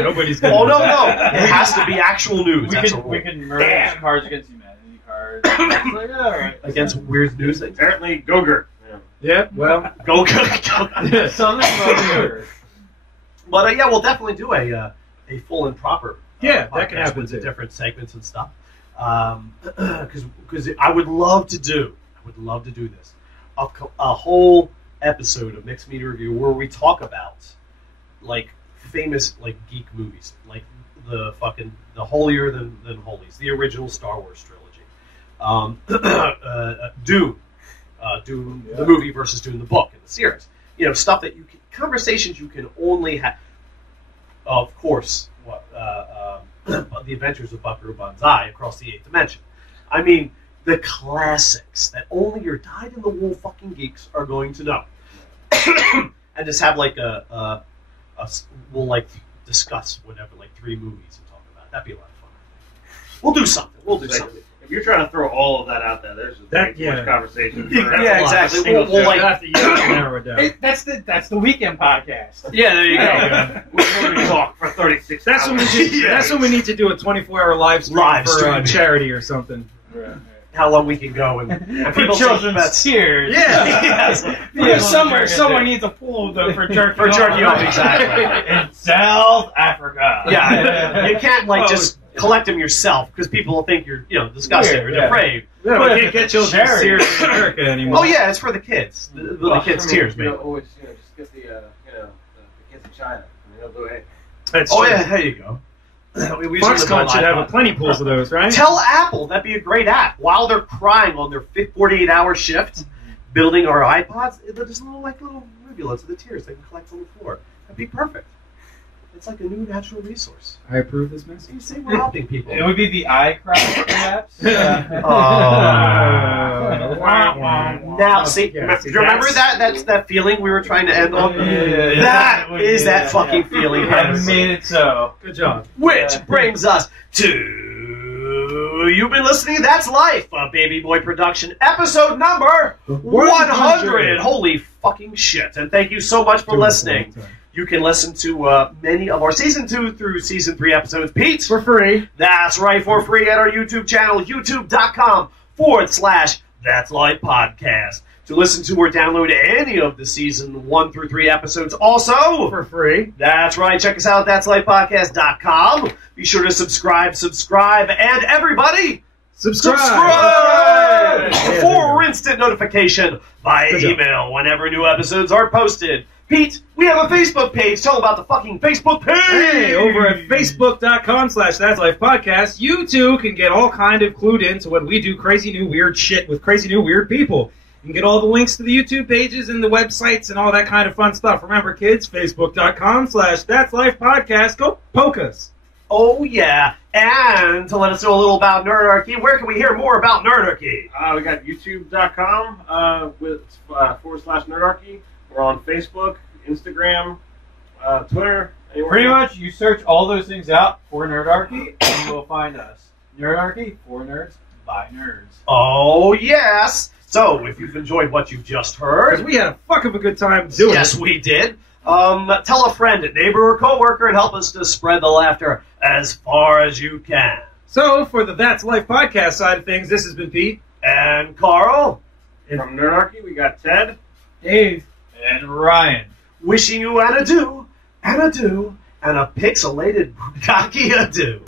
Nobody's going oh no, it has to be actual news. We That's a can rule. we can merge Damn. Cards Against Humanity cards. It's like, all right. Against weird news things. Apparently, Gogurt. Yeah, well, Go. Something about But yeah, we'll definitely do a full and proper. Yeah, that can podcast happen with the too. different segments and stuff. Because I would love to do this. A whole episode of Mixed Media Review where we talk about like famous like geek movies, like the Holier than Holies, the original Star Wars trilogy, Dune, Dune the movie versus Dune the book in the series. You know, stuff that conversations you can only have. Of course, the Adventures of Buckaroo Banzai across the 8th dimension. I mean, the classics that only your dyed-in-the-wool fucking geeks are going to know. And just have like we'll like discuss whatever, like 3 movies and talk about That'd be a lot of fun. We'll do something. We'll do something. If you're trying to throw all of that out there, there's just way too much conversation. Yeah, exactly. We'll like have to narrow it down. That's the weekend podcast. Yeah, there you go. We're going to talk for 36 That's hours. when we do. That's when we need to do a 24-hour live stream for charity or something. Right. How long we can go and For people children's that's tears. yes. Because somewhere someone needs a pool for jerky. For jerky off, exactly. In South Africa. Yeah, you can't like just collect them yourself because people will think you're disgusting or depraved. Yeah, we can't get children's tears in America anymore. Oh yeah, it's for the kids. The kids' tears, man. Always, just get the kids in China. They'll do it. That's Oh true. yeah, there you go. Foxconn should have plenty pools of those, right? Tell Apple that'd be a great app. While they're crying on their 48-hour shift, building our iPods, there's little rivulets of the tears they can collect on the floor. That'd be perfect. It's like a new natural resource. I approve this message. You see, we're helping people. It would be the iCloud, perhaps. Now, see, do you remember that? That's that feeling we were trying to end on. That is that fucking feeling. I made it so. Good job. Which brings us to you've been listening to That's Life, a Baby Boy production, episode number 100. Holy fucking shit! And thank you so much for listening. You can listen to many of our Season 2 through Season 3 episodes, Pete. For free. That's right, for free at our YouTube channel, youtube.com/That's Life Podcast. To listen to or download any of the Season 1 through 3 episodes also. For free. That's right, check us out at that'slifepodcast.com. Be sure to subscribe, and everybody, subscribe! For instant notification by email whenever new episodes are posted. Pete, we have a Facebook page. Tell them about the fucking Facebook page. Hey, over at facebook.com/that'slifepodcast, you too can get all kind of clued into when we do crazy new weird shit with crazy new weird people. You can get all the links to the YouTube pages and the websites and all that kind of fun stuff. Remember, kids, facebook.com/that'slifepodcast. Go poke us. Oh, yeah. And to let us know a little about Nerdarchy, where can we hear more about Nerdarchy? We got youtube.com with /Nerdarchy. We're on Facebook, Instagram, Twitter. Pretty much, you search all those things out for Nerdarchy, and you will find us. Nerdarchy, for nerds, by nerds. Oh, yes. So, if you've enjoyed what you've just heard, Because we had a fuck of a good time doing yes, it. we did. Tell a friend, neighbor, or coworker, and help us to spread the laughter as far as you can. So, for the That's Life podcast side of things, this has been Pete. And Carl, From Nerdarchy, we got Ted. Dave. And Ryan. wishing you an adieu, and a pixelated bukkake adieu.